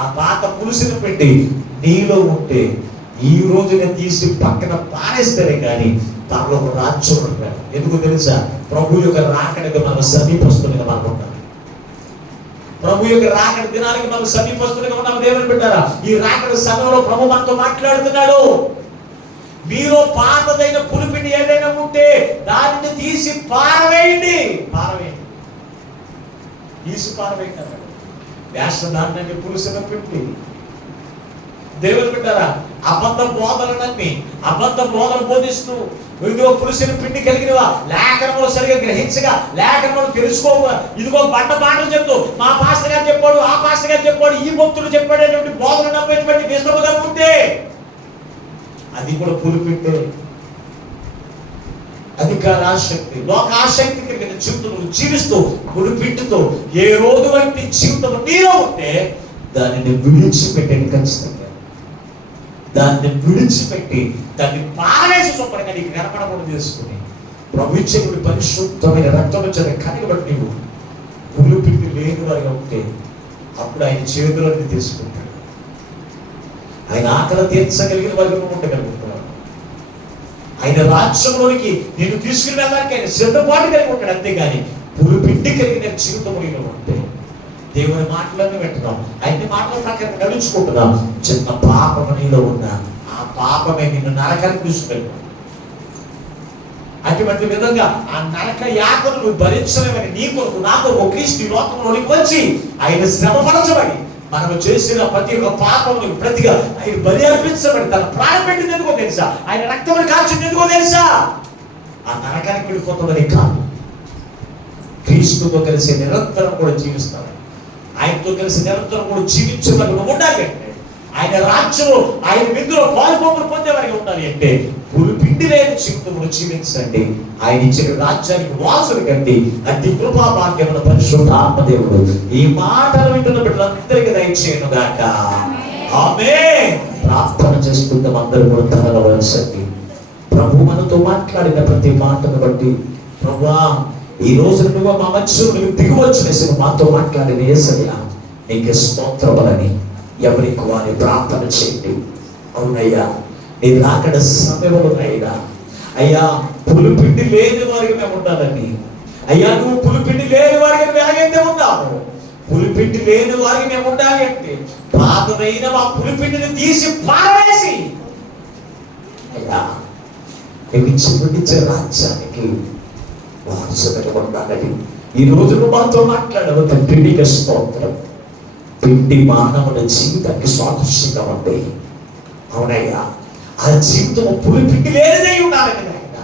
ఆ పాత పులుసిన పిండి నీలో ఉంటే ఈ రోజున తీసి పక్కన పారేస్తేనే కానీ తనలో ఒక రాజ్యం ఉంటాడు. ఎందుకు తెలుసా? ప్రభు యొక్క రాకడికి మనం సమీపస్తులుగా మనం ఉంటాం. ప్రభు యొక్క రాకడి దినానికి మనం సమీపస్తులుగా ఉన్నాం. దేవుని బిడ్డారా, ఈ రాకడి సమయంలో ప్రభు మనతో మాట్లాడుతున్నాడు. మీలో పాతదైన పులిపిండి ఏదైనా ఉంటే దానిని తీసి పారవేయండి. తీసి పారవేయండి అన్నాడు. వేషధారణాన్ని పులుసిన పిండి. దేవుని బిడ్డారా, అబద్ధ బోధలు బోధిస్తూ ఇదిగో పులుసిన పిండి కలిగినవా, లేఖనములు సరిగా గ్రహించగా, లేఖనములు తెలుసుకోగా, ఇదిగో బండ మాటలు చెప్తూ మా పాస్టర్ గారు చెప్పాడు, ఆ పాస్టర్ గారు చెప్పాడు, ఈ భక్తుడు చెప్పాడేటువంటి బోధన నమ్మేటువంటి విషయముగా ఉంటే అది కూడా పులిపిండే. అధికారాశక్తి, లోకాశక్తి కలిగిన జీవితం జీవిస్తూ పులిపిండితో ఏ రోజు వంటి జీవితం నీలో ఉంటే దానిని విడిచిపెట్టండి. ఖచ్చితంగా దాన్ని విడిచిపెట్టి దాన్ని పారేసి చొప్పనగా నీకు కనపడకుండా చేసుకుని ప్రభు ఇచ్చేటువంటి పరిశుద్ధమైన రక్తం వచ్చే కనిగబట్టి నీవు పులిపిండి లేని వారిగా ఉంటే అప్పుడు ఆయన చేతులన్నీ తీసుకుంటాడు. ఆయన ఆకలి తీర్చగలిగిన వారిగా ఉండగలుగుతాడు. ఆయన రాజ్యంలోనికి నేను తీసుకుని వెళ్ళడానికి ఆయన సిద్ధపాటు కలిగి ఉంటాడు. అంతేగాని పులిపిండి కలిగిన జీవితం ఉంటే దేవుని మాటలన్నీ వింటున్నాం, అన్ని మాటల ప్రకారం నడుచుకుంటున్నాం. చిన్న పాపం నీలో ఉన్న ఆ పాపమే నిన్ను నరకానికి తీసుకెళ్తాం. అటువంటి విధంగా ఆ నరక యాతను నువ్వు భరించలేమని నీ కొరకు నా కొరకు క్రీస్తు లోకంలోనికి వచ్చి ఆయన శ్రమపరచబడి మనము చేసిన ప్రతి ఒక్క పాపములకు ప్రతిగా ఆయన బలి అర్పించబడి తన ప్రాణం పెట్టింది ఎందుకో తెలుసా? ఆయన రక్తముని కాల్చింది ఎందుకో తెలుసా? ఆ నరకానికి వెళ్ళిపోతుందని కాదు, క్రీస్తుతో కలిసి నిరంతరం కూడా జీవిస్తాడు. ఆయనతో కలిసి నిరంతరం కూడా జీవించడానికి ఉండాలి అంటే ఆయన రాజ్యంలో ఆయన విందులో పాల్గొని పొందేవారికి ఉండాలి అంటే పులిపిండి లేని జీవితంలో జీవించండి. ఆయన ఇచ్చిన రాజ్యానికి వాసులు కండి. అతి కృపా భాగ్యముల పరిశుద్ధాత్మ దేవుడు ఈ మాటలు వింటున్న బిడ్డలందరికీ దయచేయను గాక. ఆమేన్. ప్రార్థన చేసుకుందాం. అందరూ కూడా తలలో వలసండి. ప్రభు మనతో మాట్లాడిన ప్రతి మాటను బట్టి ప్రభువా ఈ రోజు నువ్వు మా మధ్యలో నువ్వు దిగువచ్చిన మాతో మాట్లాడిన యేసయ్యా నీకు స్తోత్రములని ఎవరికి వారి ప్రార్థన చేయండి. అవునయ్యా, నీ రాకడ సమయంలోనైనా అయ్యా పులిపిండి లేని వారికి మేము ఉండాలని, అయ్యా నువ్వు పులిపిండి లేని వారికి ఎలాగైతే ఉన్నావు, పులిపిండి లేని వారికి మేము ఉండాలి అంటే పాతదైన మా పులిపిండిని తీసి పారవేసి అయ్యా నువ్వు ఇచ్చి రాజ్యానికి వారసులుగా ఉండాలని ఈ రోజు నువ్వు మాతో మాట్లాడవు. తండ్రి నీకు స్తోత్రం. పిండి మానవుల జీవితానికి సాదృశ్యంగా ఉంది. అవునయ్యా, ఆ జీవితం పులిపిండి లేనిదై ఉండాలని ఆయన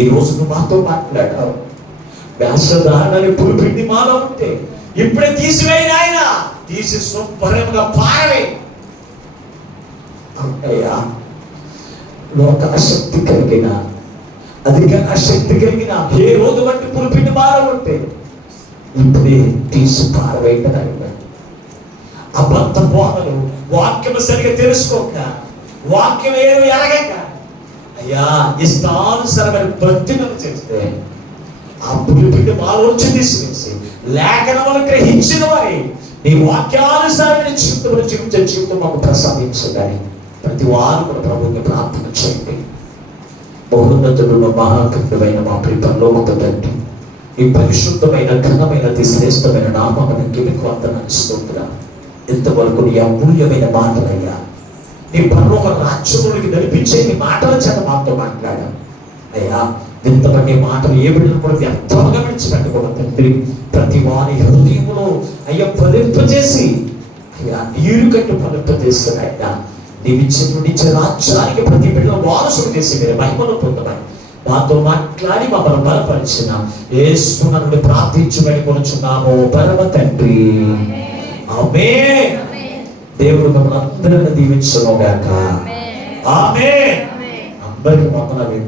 ఈ రోజు నువ్వు మాతో మాట్లాడావు. వేషధారణని పులిపిండి మాలో ఉంటే ఇప్పుడే తీసివేయని ఆయన తీసి శుభ్రంగా పారవే. అవునయ్యా, లోక ఆసక్తి కలిగిన అధిక శక్తి కలిగిన ఏ రోజు వంటి పులిపిండి మాలో ఉంటే ఇప్పుడే తీసి పారవేయటం. అబద్ధ బోధలు, వాక్యం సరిగా తెలుసుకోక, వాక్యం ఏదో ఎరగక అయ్యా ఇష్టానుసరమైన భక్తులను చేస్తే ఆ పులిపిండి మాలోంచి తీసివేసి లేఖనములు గ్రహించిన వారి నీ వాక్యానుసారమైన జీవితంలో జీవించే జీవితం మాకు ప్రసాదించదని ప్రతి వారు కూడా ప్రభువుని ప్రార్థన చేయండి. మహోన్నతుడు మహాకృతుడైన మా ప్రియ పరలోకపు తండ్రి, ఈ పరిశుద్ధమైన ఘనమైన శ్రేష్టమైన నామమునకి మీకు వందనాలు స్తోత్రాలు. ఇంతవరకు నీ అమూల్యమైన మాటలయ్యా, నీ పరలోక రాజ్యములకి నడిపించే నీ మాటల చేత మాతో మాట్లాడాం అయ్యా. ఇంతమంది మాటలు ఏ బిడ్డలు కూడా వ్యర్థంగా విడిచిపెట్టకూడదు తండ్రి. ప్రతి వారి హృదయంలో అయ్యా ఫలింపజేసి అయ్యా నీరు కట్టు ఫలింపజేస్తున్నాయ్యా. నీవిచ్చే రాజ్యానికి ప్రతి బిడ్డలు వారసులు చేసి మీరు మహిమను పొందమని మాతో మాట్లాడి మమ్మల్ని బలపరిచిన యేసునామములో ప్రార్థించి వేడుకొనుచున్నాము పరమ తండ్రి, ఆమేన్. దేవుడు మమ్మల్ని అందరిని దీవించును గాక. ఆమేన్. అందరికీ వందనాలు.